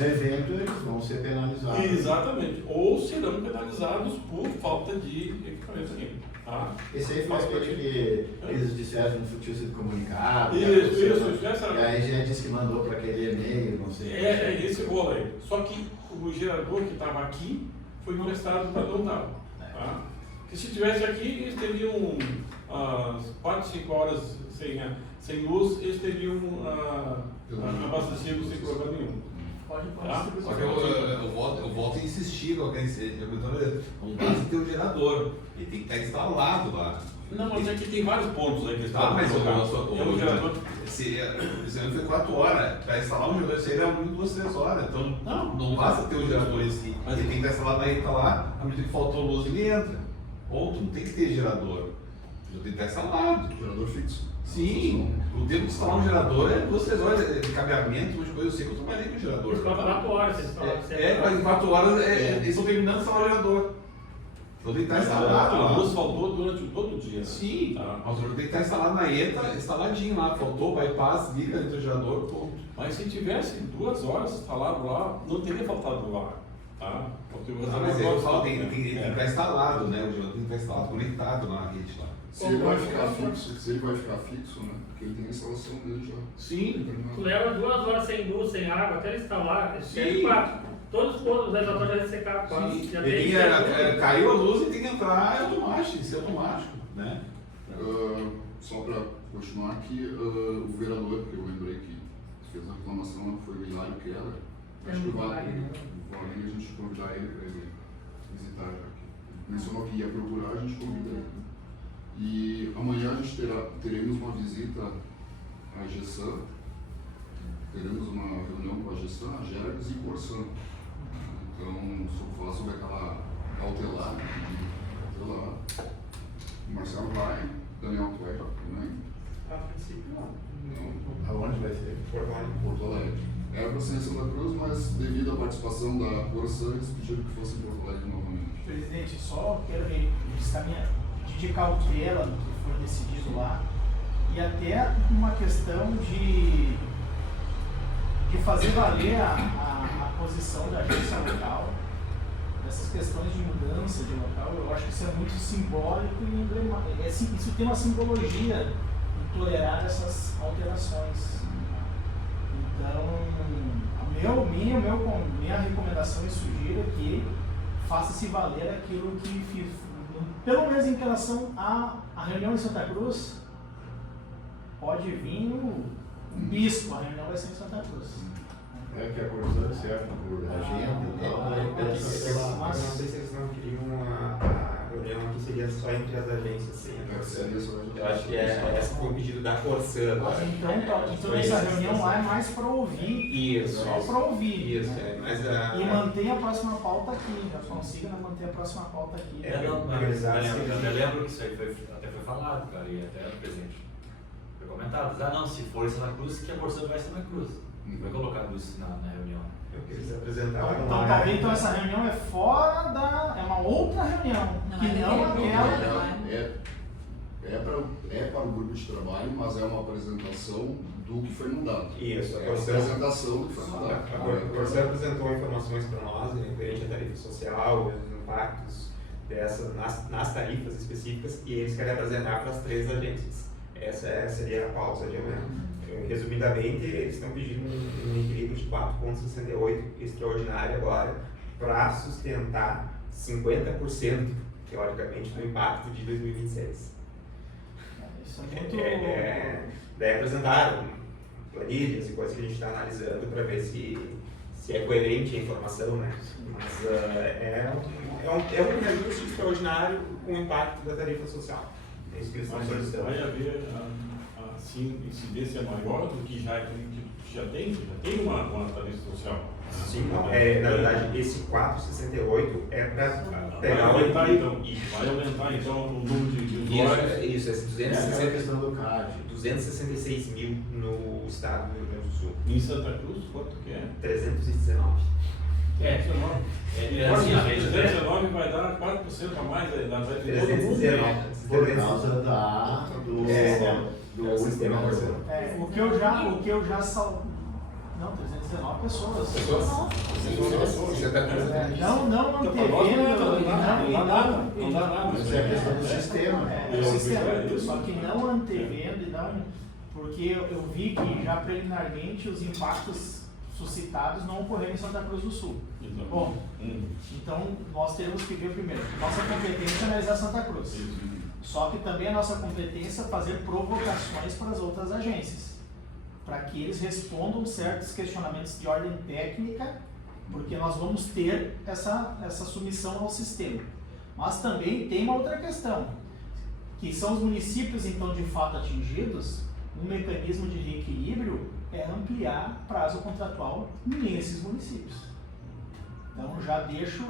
evento eles vão ser penalizados. Exatamente. Ou serão penalizados por falta de equipamento aqui. Tá? Esse aí foi aquele que eles disseram que não tinha sido comunicado. Isso. E aí a gente disse que mandou para aquele e-mail, não sei. É esse rolo aí. Só que o gerador que estava aqui foi emprestado para não dar. Tá? Porque se tivesse aqui, eles teriam 4, 5 horas sem luz, eles teriam abastecido sem problema nenhum. Tá? Só que eu volto a insistir, não basta ter o gerador, ele tem que estar instalado lá. Não, mas aqui tem vários pontos aí que estão. Mas o gerador. Esse ano foi 4 horas, para instalar um gerador seria 2, 3 horas, então não basta ter o gerador em si, mas ele tem que estar instalado na ETA lá, à medida que faltou luz ele entra. Ponto, não tem que ter gerador, ele tem que estar instalado. Gerador fixo. Sim, o tempo de instalar um gerador é 2, 3 horas de cabeamento, mas eu sei que eu trabalhei com gerador. Por 4 horas você instala. Mas em 4 horas eles estão terminando de instalar o gerador. Então tem que estar instalado lá. A luz faltou durante todo o dia. Sim, mas o gerador tem que estar instalado na ETA, instaladinho lá. Faltou, bypass, liga entre o gerador, ponto. Mas se tivesse 2 horas instalado lá, não teria faltado lá. Tá? Porque Mas eu falo, tem que estar instalado, né? O gerador tem que estar instalado, conectado na rede lá. Se ele vai ficar fixo, né? Porque ele tem a instalação dele já. Sim. Tu leva 2 horas sem luz, sem água, até ele instalar, é 4. Todos os pontos do relatório já devem secar quase. Caiu a luz e tem que entrar, é automático, isso é automático, né? Só para continuar aqui, o vereador, que eu lembrei que fez a reclamação, foi o Hilário Keller. Acho que o Valinho, a gente convidar ele para ele visitar aqui. Mencionou que ia procurar, a gente convida ele. E amanhã a gente teremos uma visita à GESAN, teremos uma reunião com a GESAN, a Geregs e o Corsan. Então, só vou falar sobre aquela cautelar, o Marcelo vai, Daniel vai também. A princípio não. Aonde vai ser? Porto Alegre. Era para ser em Santa Cruz, mas devido à participação da Corsan, eles pediram que fosse em Porto Alegre novamente. Presidente, só quero de cautela do que foi decidido lá e até uma questão de fazer valer a posição da agência local, essas questões de mudança de local. Eu acho que isso é muito simbólico e emblemático. Isso tem uma simbologia em tolerar essas alterações. Então, minha recomendação e sugiro é que faça-se valer aquilo que fiz. Pelo menos em relação à reunião em Santa Cruz, pode vir um bispo, a reunião vai ser em Santa Cruz. É que a Corsan serve por agenda. Eu não sei se eles não queriam reunião aqui seria só entre as agências, sim. Seria só Eu acho que esse foi o pedido da Corsã agora. Então essa reunião lá é mais para ouvir, Isso. só para ouvir. Isso, né? mas E manter a próxima pauta aqui, já consiga manter a próxima pauta aqui. Eu até lembro que isso aí até foi falado, cara, e até no presente. Foi comentado. Não, se for em Santa Cruz, que a Corsã vai ser na Cruz. Foi colocado isso na reunião. Eles apresentaram Então, talvez essa reunião é fora da. É uma outra reunião. Não, que é não daquele aquela. É para o grupo de trabalho, mas é uma apresentação do que foi mudado. Isso, a É a Corsã. apresentação do que foi mudado. A Corsã apresentou informações para nós, referente à tarifa social, os impactos nas tarifas específicas, e eles querem apresentar para as 3 agências. Essa seria a pauta de aumento. Resumidamente, eles estão pedindo um equilíbrio de 4,68 extraordinário agora para sustentar 50%, teoricamente, do impacto de 2026. Isso é muito. Daí apresentaram planilhas e coisas que a gente está analisando para ver se é coerente a informação, né? Mas é um reajuste extraordinário com o impacto da tarifa social. É isso que eles estão solicitando. Vai haver assim, incidência maior do que já tem uma tarifa social. Sim, não, na verdade, esse 4,68 é para Vai aumentar então o número de usuários. Isso, esse Essa é a questão do CAD. 266 mil no estado do Rio Grande do Sul. Em Santa Cruz, quanto que é? 319. Assim, a gente 19 vai dar 4% a mais na tarifa de todo mundo. 319. Por causa do sistema Corsã. O que eu já Não, 319 pessoas. Você está Não antevendo, não dá nada. Mas é a questão do sistema. É o sistema. Só que não antevendo e não. Porque eu vi que já preliminarmente os impactos suscitados não ocorreram em Santa Cruz do Sul. Bom, então nós temos que ver primeiro. Nossa competência é analisar Santa Cruz. Só que também a nossa competência é fazer provocações para as outras agências, para que eles respondam certos questionamentos de ordem técnica, porque nós vamos ter essa submissão ao sistema. Mas também tem uma outra questão, que são os municípios então de fato atingidos. Um mecanismo de reequilíbrio é ampliar prazo contratual nesses municípios. Então já deixo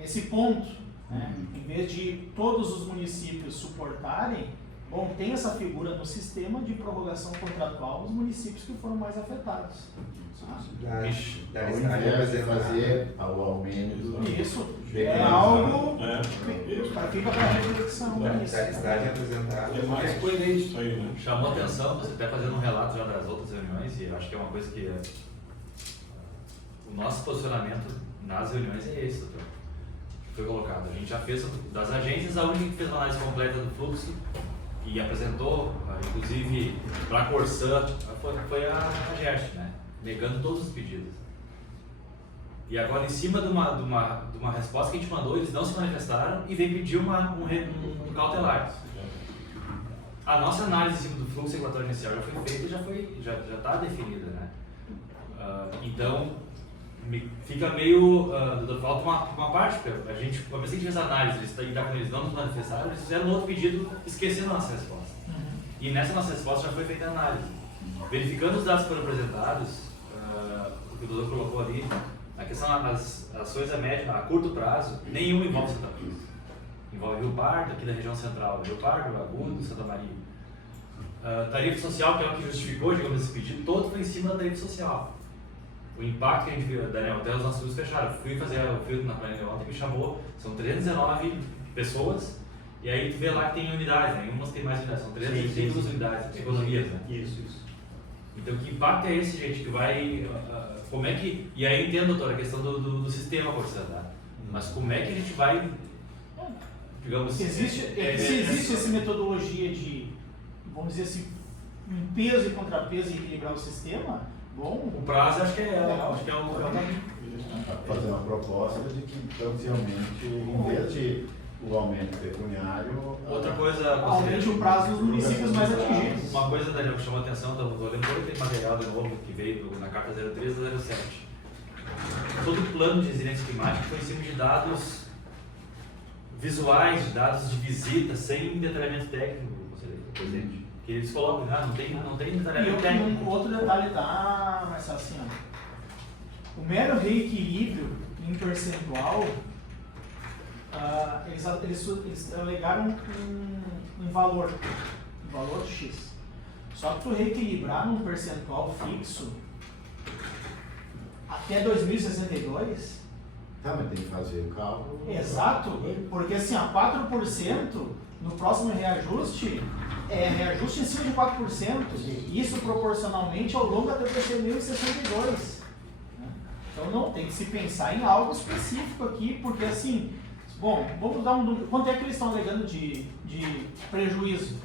esse ponto. Né? Em vez de todos os municípios suportarem, bom, tem essa figura no sistema de prorrogação contratual dos municípios que foram mais afetados. Fazer o aumento. Isso é algo que fica para reflexão. É mais coerente isso aí, né? Chamou atenção, você até fazendo um relato já das outras reuniões, e eu acho que é uma coisa que o nosso posicionamento nas reuniões é esse, doutor. Foi colocado. A gente já fez das agências, a única que fez uma análise completa do fluxo e apresentou, inclusive para a Corsã, foi a GERST, né? Negando todos os pedidos. E agora, em cima de uma resposta que a gente mandou, eles não se manifestaram e veio pedir um cautelar. A nossa análise em cima do fluxo regulatório inicial já foi feita e já está definida, né? Então, fica meio, falta uma parte, a gente, a vez que a gente fez a análise, eles não nos manifestaram, eles fizeram um outro pedido esquecendo a nossa resposta. E nessa nossa resposta já foi feita a análise. Verificando os dados que foram apresentados, o que o doutor colocou ali, a questão das ações a curto prazo, nenhuma envolve Santa Cruz. Envolve Rio Pardo, aqui da região central, Rio Pardo, Agudo, Santa Maria. Tarifa social, que é o que justificou, digamos, esse pedido, todo foi em cima da tarifa social. O impacto que a gente viu, Daniel, até os nossos grupos fecharam. Fui fazer o filtro na planilha ontem, me chamou, são 319 pessoas, e aí tu vê lá que tem unidades, né? Umas tem mais unidades, são 332 unidades, economias, né? Isso. Então, que impacto é esse, gente, que vai... como é que... E aí eu entendo, doutor, a questão do sistema Corsã, tá? Mas como é que a gente vai... Digamos... Se existe essa metodologia de, vamos dizer assim, um peso e contrapeso e equilibrar o sistema, bom... O prazo acho que é fazer uma proposta de que potencialmente, em vez de o aumento pecuniário... Outra coisa... Aumente o prazo dos municípios mais atingidos. Uma coisa, Daniel, que chamou a atenção, estou olhando todo aquele material de novo que veio na carta 03 a 07. Todo o plano de resiliência climática foi em cima de dados visuais, de dados de visita, sem detalhamento técnico, presidente. Que eles colocam, não tem detalhamento E técnico. um outro detalhe tá, mas assim, ó, o mero reequilíbrio em percentual, eles alegaram um valor X. Só que tu reequilibrar num percentual fixo até 2062. Tá, mas tem que fazer o cálculo. Exato, porque assim, a 4% no próximo reajuste é reajuste em cima de 4%, isso proporcionalmente ao longo até 2062. Então não, tem que se pensar em algo específico aqui, porque assim, bom, vamos dar um número. Quanto é que eles estão alegando de prejuízo?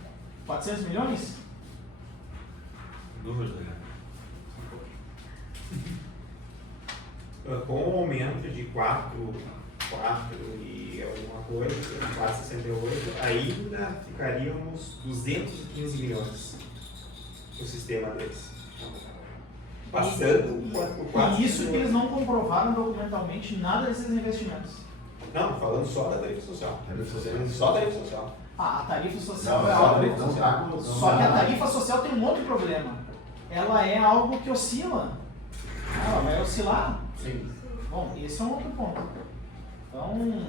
400 milhões? Números, né? Com o aumento de 4 e alguma coisa, 4,68, ainda ficaríamos 215 milhões no sistema deles. Passando por 4. E isso que eles não comprovaram documentalmente nada desses investimentos. Não, falando só da tarifa social. Só da tarifa social. A tarifa social Não, é só a algo. tarifa social. Só que a tarifa social tem um outro problema. Ela é algo que oscila. Ela vai oscilar. Sim. Bom, esse é um outro ponto. Então,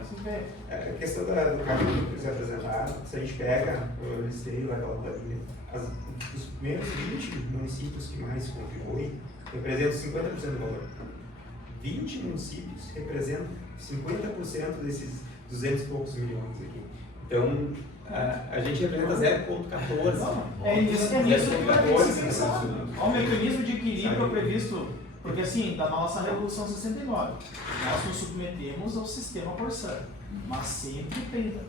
assim ver. A questão do caminho que eles apresentaram, se a gente pega, eu listei lá aquela planilha, os primeiros 20 municípios que mais contribuem representam 50% do valor. 20 municípios representam 50% desses 200 e poucos milhões aqui. Então, a gente representa 0,14. É nisso que vai ter que se pensar. 0,14. Qual o mecanismo de equilíbrio previsto? Porque assim, da nossa Revolução 69, nós nos submetemos ao sistema Corsã, mas sempre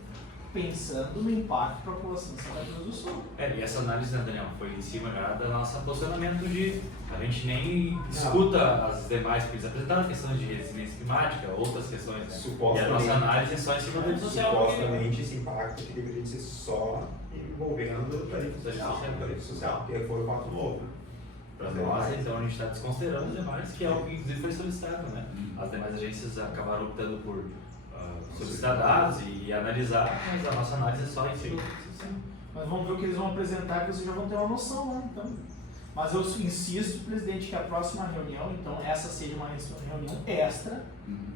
pensando no impacto para a população de Santa Cruz do Sul. E essa análise, né, Daniel, foi em cima já do nosso posicionamento de a gente nem escuta as demais, porque eles apresentaram questões de resiliência climática, outras questões, né? E a nossa análise é só em cima do rede social. Supostamente esse impacto que deveria ser só envolvendo a tarifa social, que foi o fato novo. Para nós, então, a gente está desconsiderando as demais, que é o que inclusive foi solicitado, né? As demais agências acabaram optando por solicitar dados e analisar, mas a nossa análise é só em cima. Mas vamos ver o que eles vão apresentar, que vocês já vão ter uma noção, né? Então, mas eu insisto, presidente, que a próxima reunião, então, essa seja uma reunião extra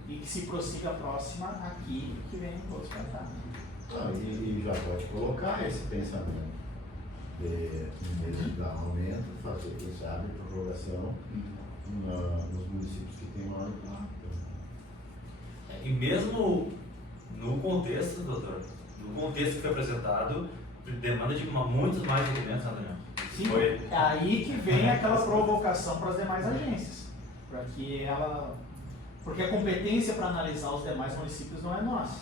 e que se prossiga a próxima aqui, que vem todos para cá. E já pode colocar esse pensamento de, em vez de dar aumento, fazer, quem sabe, prorrogação nos municípios que tem lá no plano. E mesmo no contexto, doutor, no contexto que foi apresentado, demanda de muitos mais documentos, né, Daniel? Sim, é aí que vem aquela provocação para as demais agências, para que ela, porque a competência para analisar os demais municípios não é nossa.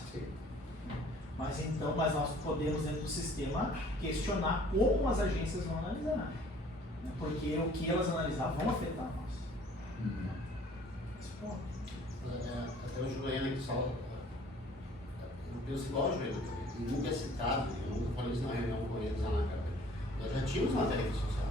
Mas então, nós podemos dentro do sistema questionar como as agências vão analisar, né? Porque o que elas analisar vão afetar nós. Até o Joelho aqui só, eu penso igual o Joelho, nunca é citado, eu nunca falei isso na reunião com eles lá na Câmara. Nós já tínhamos uma tarifa social.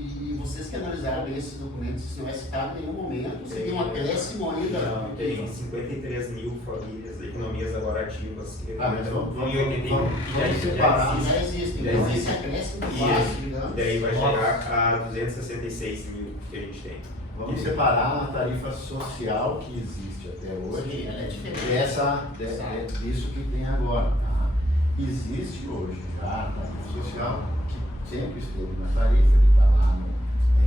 E vocês que analisaram bem esses documentos, isso não é citado em nenhum momento, seria um acréscimo ainda. Não, tem 53 mil famílias, economias agora ativas. Mas vamos separar. Já existem, Já então existe. esse acréscimo de baixo, digamos. Daí vai chegar a 266 mil que a gente tem. Vamos separar a tarifa social que existe até hoje. Sim, ela é diferente. Disso que tem agora. Tá? Existe hoje já a tarifa social, que sempre esteve na tarifa, que está lá no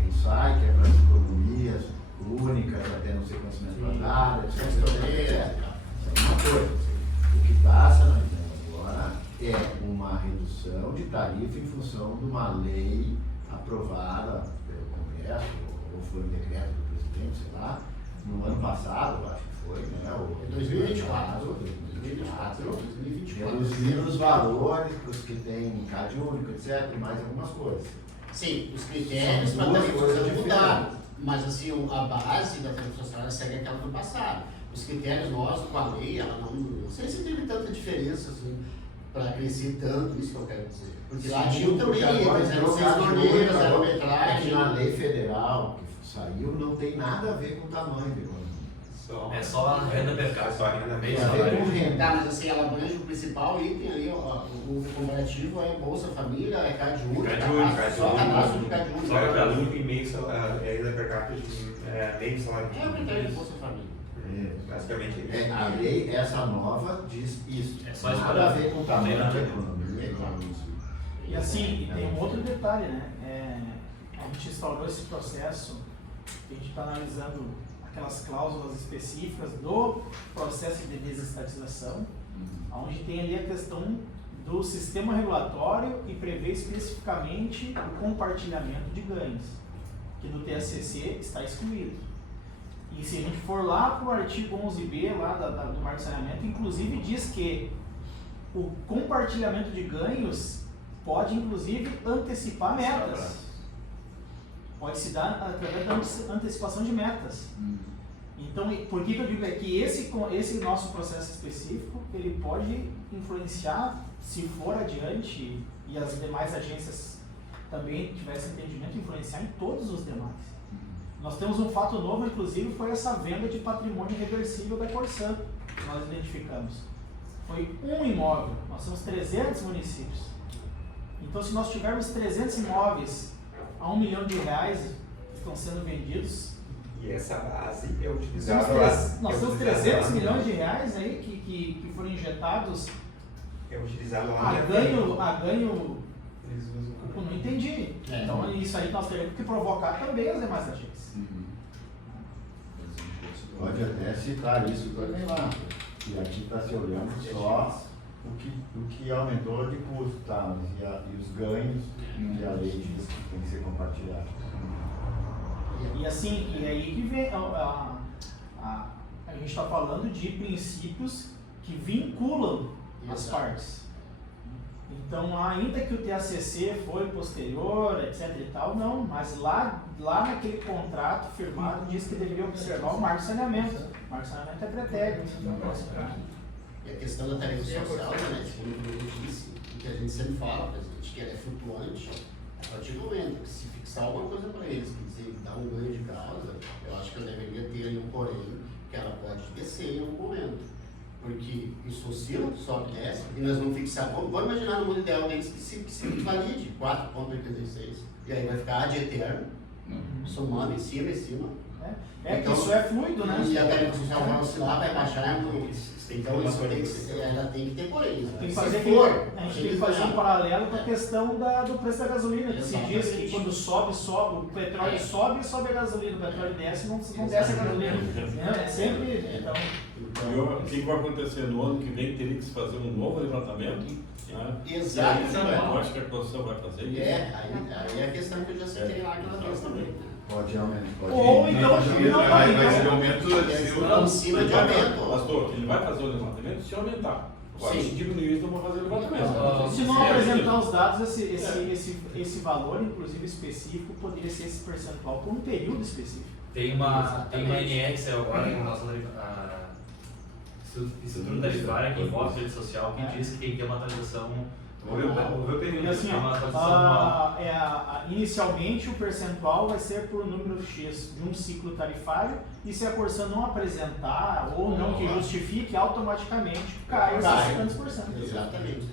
RSAI, que é para as economias únicas, até não sei quantos metros quadrados, etc. É uma coisa. O que passa na agora é uma redução de tarifa em função de uma lei aprovada pelo Congresso, ou foi um decreto do presidente, sei lá, no ano passado, acho que foi, né? O 2024. Reduzindo os valores para os que têm CAD único, etc., e mais algumas coisas. Sim, os critérios para a tarifa social mudaram, mas assim, a base da tarifa social segue aquela do passado. Os critérios nossos com a lei, ela não sei se teve tanta diferença assim, para crescer tanto, isso que eu quero dizer. Porque lá tinha também, eram 6 torneiras, era metragem. É que na lei federal que saiu não tem nada a ver com o tamanho da economia. É só a renda per capita. É só a renda Meio Tem a ver salário. com renda, tá, mas assim, ela abrange o principal item ali, ó, o comparativo é Bolsa Família, é CAD único, só cadastro de CAD único. Só cada único e meio salário, é renda per capita de meio salário. É o critério de Bolsa Família. Basicamente é isso. A lei, essa nova, diz isso. É só nada esperar. a ver com o tamanho da Não tem economia. E assim, tem um outro detalhe, né? A gente instaurou esse processo, a gente está analisando aquelas cláusulas específicas do processo de desestatização, onde tem ali a questão do sistema regulatório e prevê especificamente o compartilhamento de ganhos, que no TSCC está excluído. E se a gente for lá para o artigo 11b lá do Marco de Saneamento, inclusive diz que o compartilhamento de ganhos pode inclusive antecipar metas. Pode se dar através da antecipação de metas. Então, por que eu digo é que esse nosso processo específico, ele pode influenciar, se for adiante, e as demais agências também tivessem entendimento, influenciar em todos os demais. Nós temos um fato novo, inclusive, foi essa venda de patrimônio reversível da Corsã, que nós identificamos. Foi um imóvel, nós temos 300 municípios. Então, se nós tivermos 300 imóveis a R$1 milhão que estão sendo vendidos, E essa base é utilizada nós temos 300 milhões de reais aí que foram injetados É utilizado lá. a ganho. Eles usam. Eu não entendi. Então, isso aí nós teremos que provocar também as demais agências. Pode até citar isso também lá. E aqui está se olhando só o que aumentou de custo, tá? E os ganhos que a lei diz que tem que ser compartilhado. E assim, e aí que vem a gente está falando de princípios que vinculam as partes. Então, ainda que o TACC foi posterior, etc e tal, não, mas lá naquele contrato firmado diz que deveria observar o marco de saneamento. O marco de saneamento é pretérito. E a questão da tarifa social, né, como eu disse, que a gente sempre fala, presidente, que ela é flutuante, a partir do momento que se fixar alguma coisa para eles, que dizer, dar um ganho de causa, eu acho que eu deveria ter ali um porém, que ela pode descer em algum momento. Porque isso oscila, sobe, desce, e nós vamos fixar, vamos imaginar no mundo ideal deles que se valide 4,86, e aí vai ficar ad eterno, somando em cima. Então, que isso é fluido, né? E a tarifa social vai oscilar, vai baixar, então isso tem que ser, ela tem que ter porém. Tem que fazer a gente tem que fazer um paralelo com a questão do preço da gasolina, que se diz que quando sobe, o petróleo sobe e sobe a gasolina, o petróleo desce, não desce a gasolina. É sempre. Então, o que vai acontecer no ano que vem? Teria que se fazer um novo levantamento. Né? Exato. Eu acho que a Constituição vai fazer isso. Aí é a questão que eu já citei lá aquela vez também. Pode aumentar. Ou então, vai ser aumento acima de aumento. Pastor, ele vai fazer o levantamento se aumentar. Agora, se diminuir, então vou fazer o levantamento. se não apresentar os dados, esse valor, inclusive específico, poderia ser esse percentual por um período específico. Tem uma NR que saiu agora com relação à estrutura tarifária que envolve rede social, que diz que tem que ter uma atualização. Vou ver o período. E assim, uma atualização inicialmente o percentual vai ser por número X de um ciclo tarifário, e se a Corsã não apresentar ou não que justifique, automaticamente cai os 50%. Exatamente.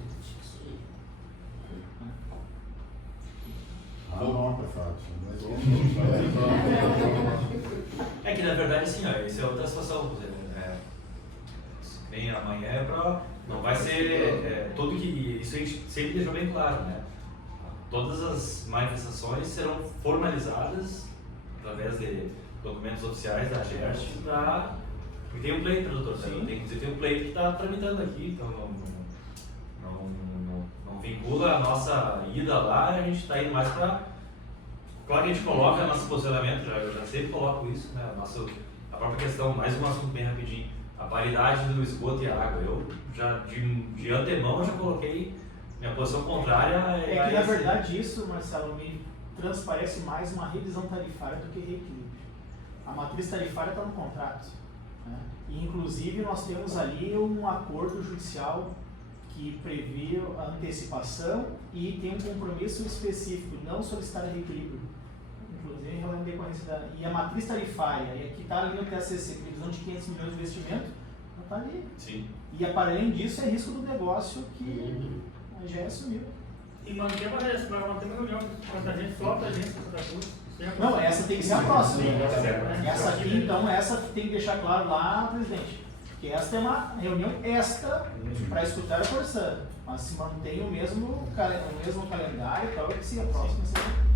Nota, Fábio. É que na verdade assim, ó, isso é outra situação. Nem amanhã é pra. Não vai ser tudo que. Isso a gente sempre deixou bem claro, né? Todas as manifestações serão formalizadas através de documentos oficiais da GERT porque tem um pleito, doutor. Tem um pleito que está tramitando aqui, então não vincula a nossa ida lá, a gente está indo mais para. Claro que a gente coloca nosso posicionamento, eu já sempre coloco isso, né? A própria questão, mais um assunto bem rapidinho, a paridade do esgoto e água. Eu já, de antemão, já coloquei minha posição contrária. É que na verdade isso, Marcelo, me transparece mais uma revisão tarifária do que reequilíbrio. A matriz tarifária está no contrato, né? E inclusive nós temos ali um acordo judicial que prevê a antecipação e tem um compromisso específico, não solicitar reequilíbrio. Inclusive decorrência e a matriz tarifária, e aqui está ali no TACC, previsão de 500 milhões de investimento, já está ali. Sim. E para além disso, é risco do negócio que já assumiu. E manter uma reunião com a gente, só para a gente, Não, essa tem que ser a próxima. Sim. Essa aqui, então, essa tem que deixar claro lá, presidente, que esta é uma reunião extra para escutar a Corsã, mas se mantém o mesmo calendário, tal, que se a próxima seja.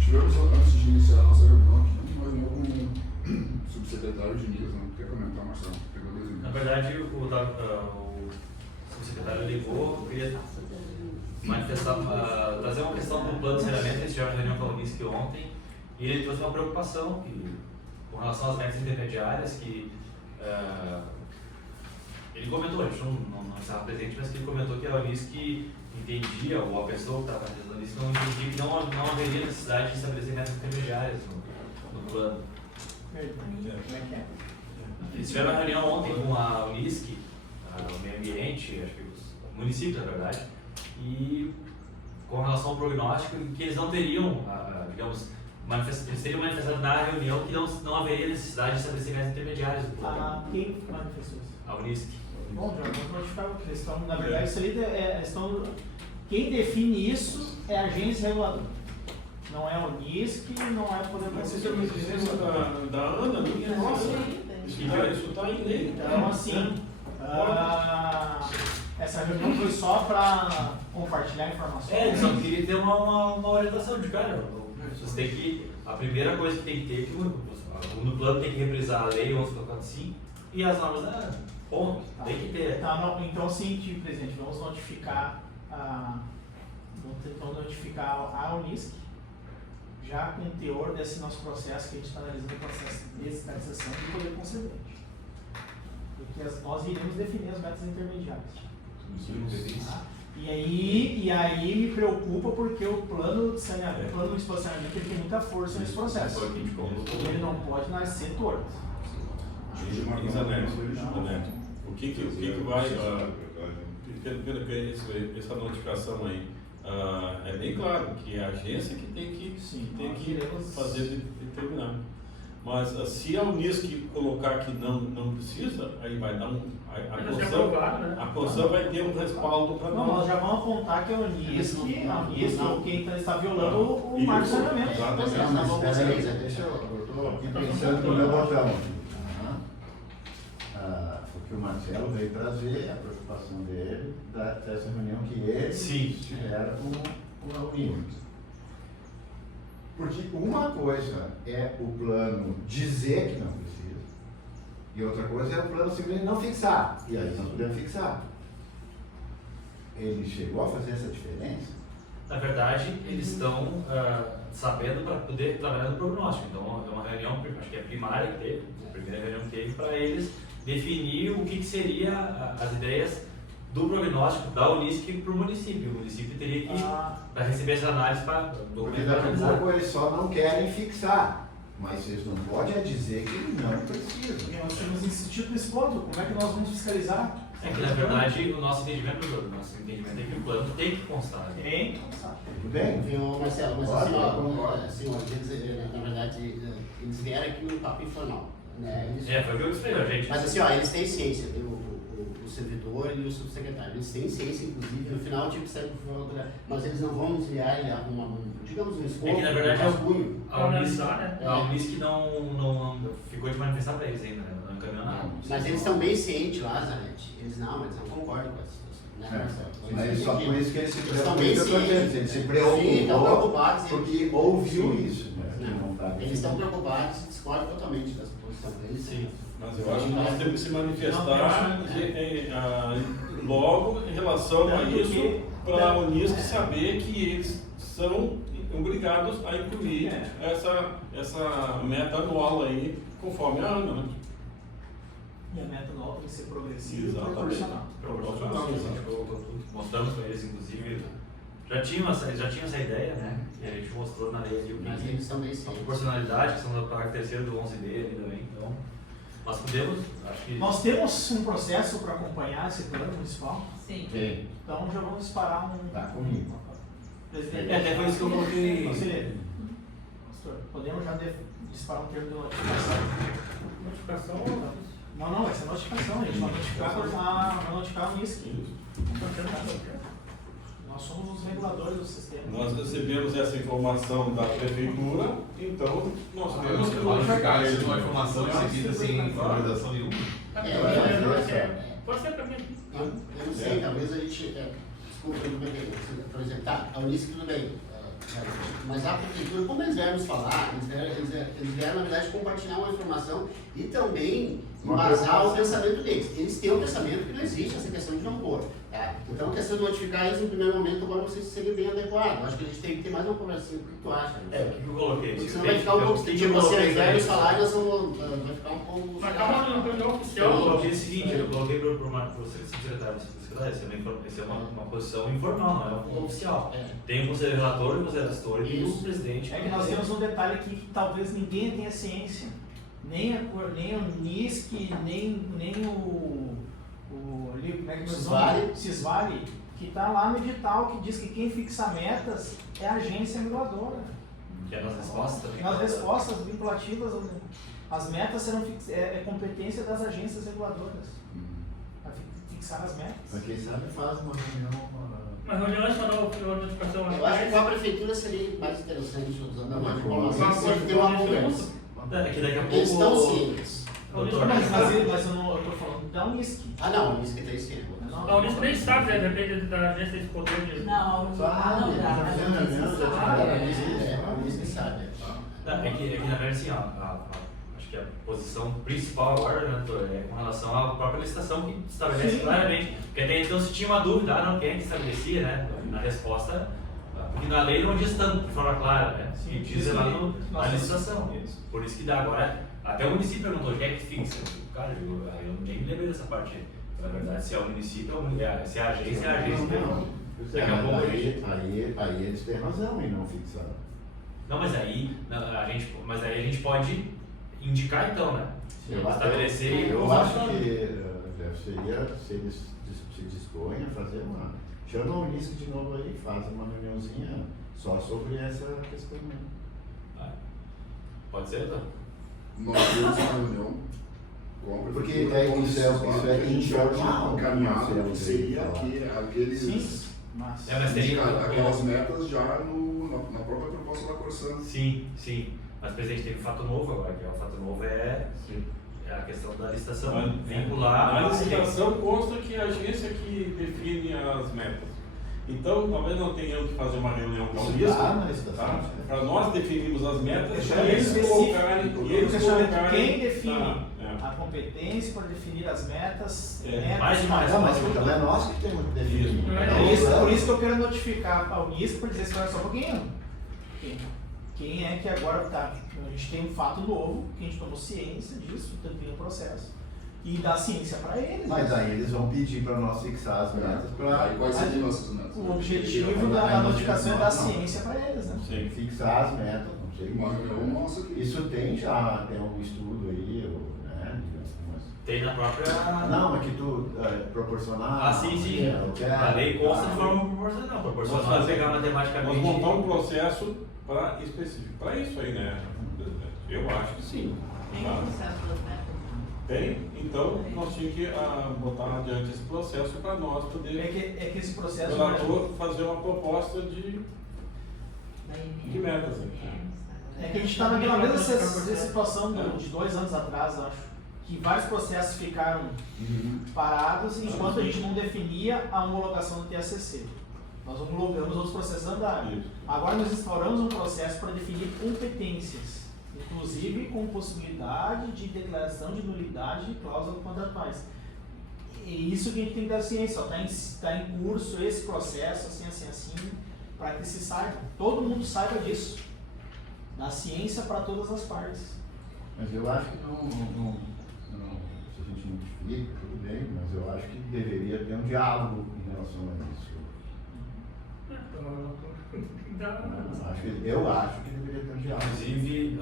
Tivemos, antes de iniciar a nossa reunião aqui, uma reunião com o subsecretário de Minas, né? Quer comentar, Marcelo? Pegou 2 minutos. Na verdade, o subsecretário ligou, queria manifestar, trazer uma questão do plano de saneamento. Eles tiveram uma reunião com a Unisc ontem e ele trouxe uma preocupação com relação às metas intermediárias que ele comentou, a gente não estava presente, mas que ele comentou que a Unisc entendia, ou a pessoa que estava fazendo a Unisc não entendia que não haveria necessidade de estabelecer metas intermediárias no plano. Eles tiveram uma reunião ontem com a Unisc, o meio ambiente, acho que o município, na verdade, e com relação ao prognóstico, que eles não teriam, digamos, eles teriam manifestado na reunião que não haveria necessidade de estabelecer metas intermediárias do plano. Quem manifestou isso? A Unisc. Bom, já vamos notificar o que eles estão, na verdade, isso ali quem define isso é a agência reguladora. Não é a Unisc, não é o Poder Mas Conselho. isso é licença da Ana, não é nossa. Isso está em lei. Então, assim, essa reunião foi só para compartilhar informações. Eles só queriam ter uma orientação de cara. Você tem que, a primeira coisa que tem que ter é que no plano tem que reprisar a lei 11.45 e as normas ponto, tem que ter. Então, assim, presidente, vamos notificar a Unisc, já com o teor desse nosso processo que a gente está analisando, o processo de desestatização do poder concedente. Porque nós iremos definir as metas intermediárias. Tá? E aí me preocupa porque o plano de saneamento, o plano municipal de saneamento, ele tem muita força nesse processo. Ele não pode nascer torto. O que vai, essa notificação aí, é bem claro que é a agência que tem que fazer determinar. Mas se a Unisc colocar que não precisa, aí vai dar a CONSAN vai ter um respaldo para nós. Nós já vamos apontar que a Unisc ou quem está violando o marco de saneamento. Deixa eu estou aqui pensando no meu botão. O que o Marcelo veio trazer, a preocupação dele, dessa reunião que eles tiveram com a Unisc. Porque uma coisa é o plano dizer que não precisa, e outra coisa é o plano simplesmente não fixar. E aí nós podemos fixar. Ele chegou a fazer essa diferença? Na verdade, eles estão sabendo para poder trabalhar no prognóstico. Então, é uma reunião, acho que é a primária que teve, a primeira reunião que teve, para eles definir o que seria as ideias do prognóstico da Unisc para o município. O município teria que para receber essa análise para porque daqui a pouco eles só não querem fixar, mas eles não podem dizer que não precisam. E nós temos insistido nesse ponto, como é que nós vamos fiscalizar? É que na verdade o nosso entendimento é que o plano tem que constar. Tem que constar. Tudo bem? Viu, Marcelo, mas assim, eles, na verdade, eles vieram aqui no papo informal. Né? Foi o que eu disse pra gente. Mas assim, eles têm ciência, o servidor e o subsecretário, eles têm ciência, inclusive, no final tipo sempre mas eles não vão desviar e arrumar, digamos, um escopo, é que na verdade a Unisc não ficou de manifestar para eles ainda, não encaminhou nada. Mas eles estão bem cientes lá, Zanetti, eles não concordam com essa situação, né, Marcelo? Mas só por isso que eles se preocupam, eles se preocupam porque ouviu isso. Eles estão preocupados, discordam totalmente da posição deles. Sim. Mas eu acho que nós temos que se manifestar logo em relação a isso, para a Unisc saber que eles são obrigados a incluir essa meta anual aí, conforme a ANA, né? E a meta anual tem que ser progressiva e proporcional. Mostramos para eles, inclusive, já tinham essa ideia, né? E a gente mostrou na lei ali o mas eles são bem a proporcionalidade, que são do parágrafo 3º do 11B ali também. Então, nós podemos, acho que... Nós temos um processo para acompanhar esse plano municipal? Sim. Então já vamos disparar um... Tá comigo. Presidente. Até por isso que eu coloquei... pastor? Podemos já disparar um termo de notificação? Notificação? Não, vai ser notificação, a gente vai notificar o NISC. Nós somos os reguladores do sistema. Nós recebemos essa informação da prefeitura, então nós temos que notificar eles. isso uma informação recebida sem formalização nenhuma. Pode ser pra mim. Eu não sei, talvez a gente. Desculpa, por exemplo, tá, a Unisc tudo bem. Mas a prefeitura, como eles vieram nos falar, eles vieram, na verdade, compartilhar uma informação e também embasar o pensamento deles. Eles têm um pensamento que não existe essa questão de não pôr. Tá? Então, a questão de notificar isso no primeiro momento, agora não sei se seria bem adequado. Acho que a gente tem que ter mais uma conversinha. O que tu acha? É, o que eu coloquei? Porque senão vai ficar um pouco. Tipo, vocês vieram falar e nós vamos. Vai ficar um pouco. Mas calma, não reunião Eu oficial. coloquei o seguinte, eu coloquei para o secretário, essa é uma posição informal, não é uma oficial. Tem o conselho relator, o conselho assessor e o presidente. É que nós temos um detalhe aqui que talvez ninguém tenha ciência. Nem o NISC, nem o como é que nós vamos? Cisvale, que está lá no edital que diz que quem fixa metas é a agência reguladora. Que é nas respostas também. Nas respostas vinculativas, as metas serão competência das agências reguladoras. Para fixar as metas. Mas quem sabe faz uma reunião. Mas reunião nacional, notificação. Eu acho que com a prefeitura seria mais interessante usando a Mas informação e ter uma conversa. É que daqui a pouco. Eles estão cientes. Doutor, Mas eu não estou falando da Unisc. Ah, não, a Unisc tem sim. A Unisc nem sabe, né? Depende da agência esse poder de. Não, não dá. A Unisc sabe. É que na verdade, assim, acho que a posição principal agora, né, doutor, é com relação à própria licitação que estabelece claramente. Porque até então se tinha uma dúvida, não, quem é que estabelecia, né? Na resposta, porque na lei não diz tanto de forma clara, né? E diz lá na licitação. Por isso que dá agora. Até o município perguntou, quem é que fixa? Cara, eu nem me lembrei dessa parte. Na verdade, se é o município, se é a agência, é a agência. Daqui a pouco Aí eles têm razão em não fixar. Não, mas aí a gente pode indicar então, né? Estabelecer. Eu acho que seria, se eles se dispõem a fazer uma. Chama o Unisc de novo aí, faz uma reuniãozinha só sobre essa questão mesmo. Pode ser, então? Nós temos uma reunião com a Porque prefeitura, isso é a gente já tinha informal, encaminhado não que sei seria falar. aqueles. Mas teria aquelas metas já na própria proposta da Corsã. Sim. Mas, presidente, teve um fato novo agora, que o fato novo é a questão da licitação. Vincular. A licitação consta que é a agência que define as metas. Então, talvez não tenhamos que fazer uma reunião com o Unisc, tá? Para nós definirmos as metas, eles colocarem. Quem define a competência para definir as metas? Mais demais. Mas então é nós que temos que definir. Por isso que eu quero notificar a Unisc para dizer só um pouquinho. Quem é que agora está? A gente tem um fato novo, que a gente tomou ciência disso, tem um processo. E dá ciência para eles. Mas aí eles vão pedir para nós fixar as metas para. Quais seriam nossas metas? O objetivo da notificação é dar ciência para eles, né? Sim. Fixar as metas, não sei. Uma reunião nossa aqui. Isso tem algum estudo aí, né? Tem na própria. Não, é que tu proporcionar. Sim. A lei consta de forma proporcional. Proporcional é pegar matematicamente. Vamos montar um processo específico para isso aí, né? Eu acho que sim. Tem um processo das metas. Tem? Então nós tínhamos que botar adiante esse processo para nós poder. É que esse processo. Fazer uma proposta de metas. É que a gente está naquela mesma situação de 2 anos atrás, acho. Que vários processos ficaram parados enquanto a gente não definia a homologação do TACC. Nós homologamos outros processos andaram. Agora nós instauramos um processo para definir competências, inclusive com possibilidade de declaração de nulidade de cláusulas contratuais. E isso que a gente tem que dar ciência, está em curso esse processo, assim, para que se saiba, todo mundo saiba disso. Dá ciência para todas as partes. Mas eu acho que não, se a gente notifica, tudo bem, mas eu acho que deveria ter um diálogo em relação a isso. Eu acho que deveria ter um diálogo. Inclusive,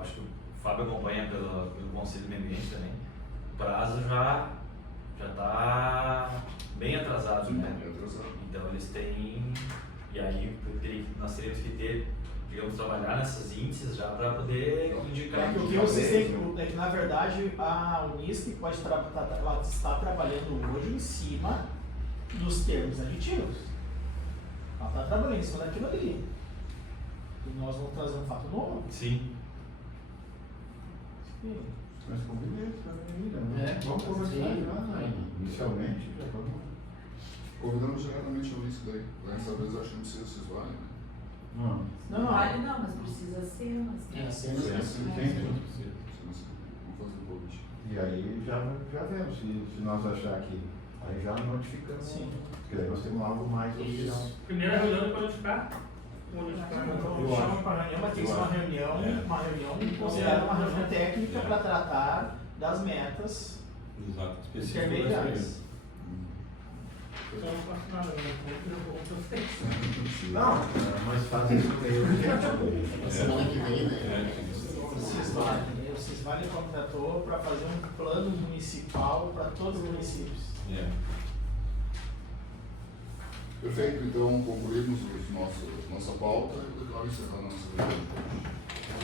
acho que o Fábio acompanha pelo Conselho de Meio Ambiente também, o prazo já está bem atrasado, né? Então eles têm, e aí nós teríamos que ter digamos, trabalhar nessas índices já para poder indicar. O que vocês têm, é que na verdade a Unisc pode ela está trabalhando hoje em cima dos termos aditivos. Ela está trabalhando em cima daquilo ali. E nós vamos trazer um fato novo. Sim. Sim. Mas convida eles para vir, né? Vamos conversar já, inicialmente, já vamos. Convidamos diretamente ao Unisc daí. Dessa vez acho que não precisa se esvalem, né? Não. Não vale não, mas precisa ser, mas... É, cenas Sim, assim. Vamos fazer o convite. E aí já vemos, se nós achar que aí já notificamos. Sim. Porque daí nós temos algo mais oficial. Primeira reunião para notificar. Vou notificar. Então, chama para reunião, mas tem que ser uma reunião considerada uma reunião técnica para tratar das metas Exato, específico. intermediárias. Eu não faço nada, eu vou com vocês. Não, mas faz isso meio urgente. Semana que vem, né? O Cisvale contratou para fazer um plano municipal para todos os municípios. Perfeito, então concluímos nossa pauta e agora encerrando a nossa reunião.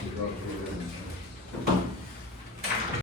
Obrigado pela presença.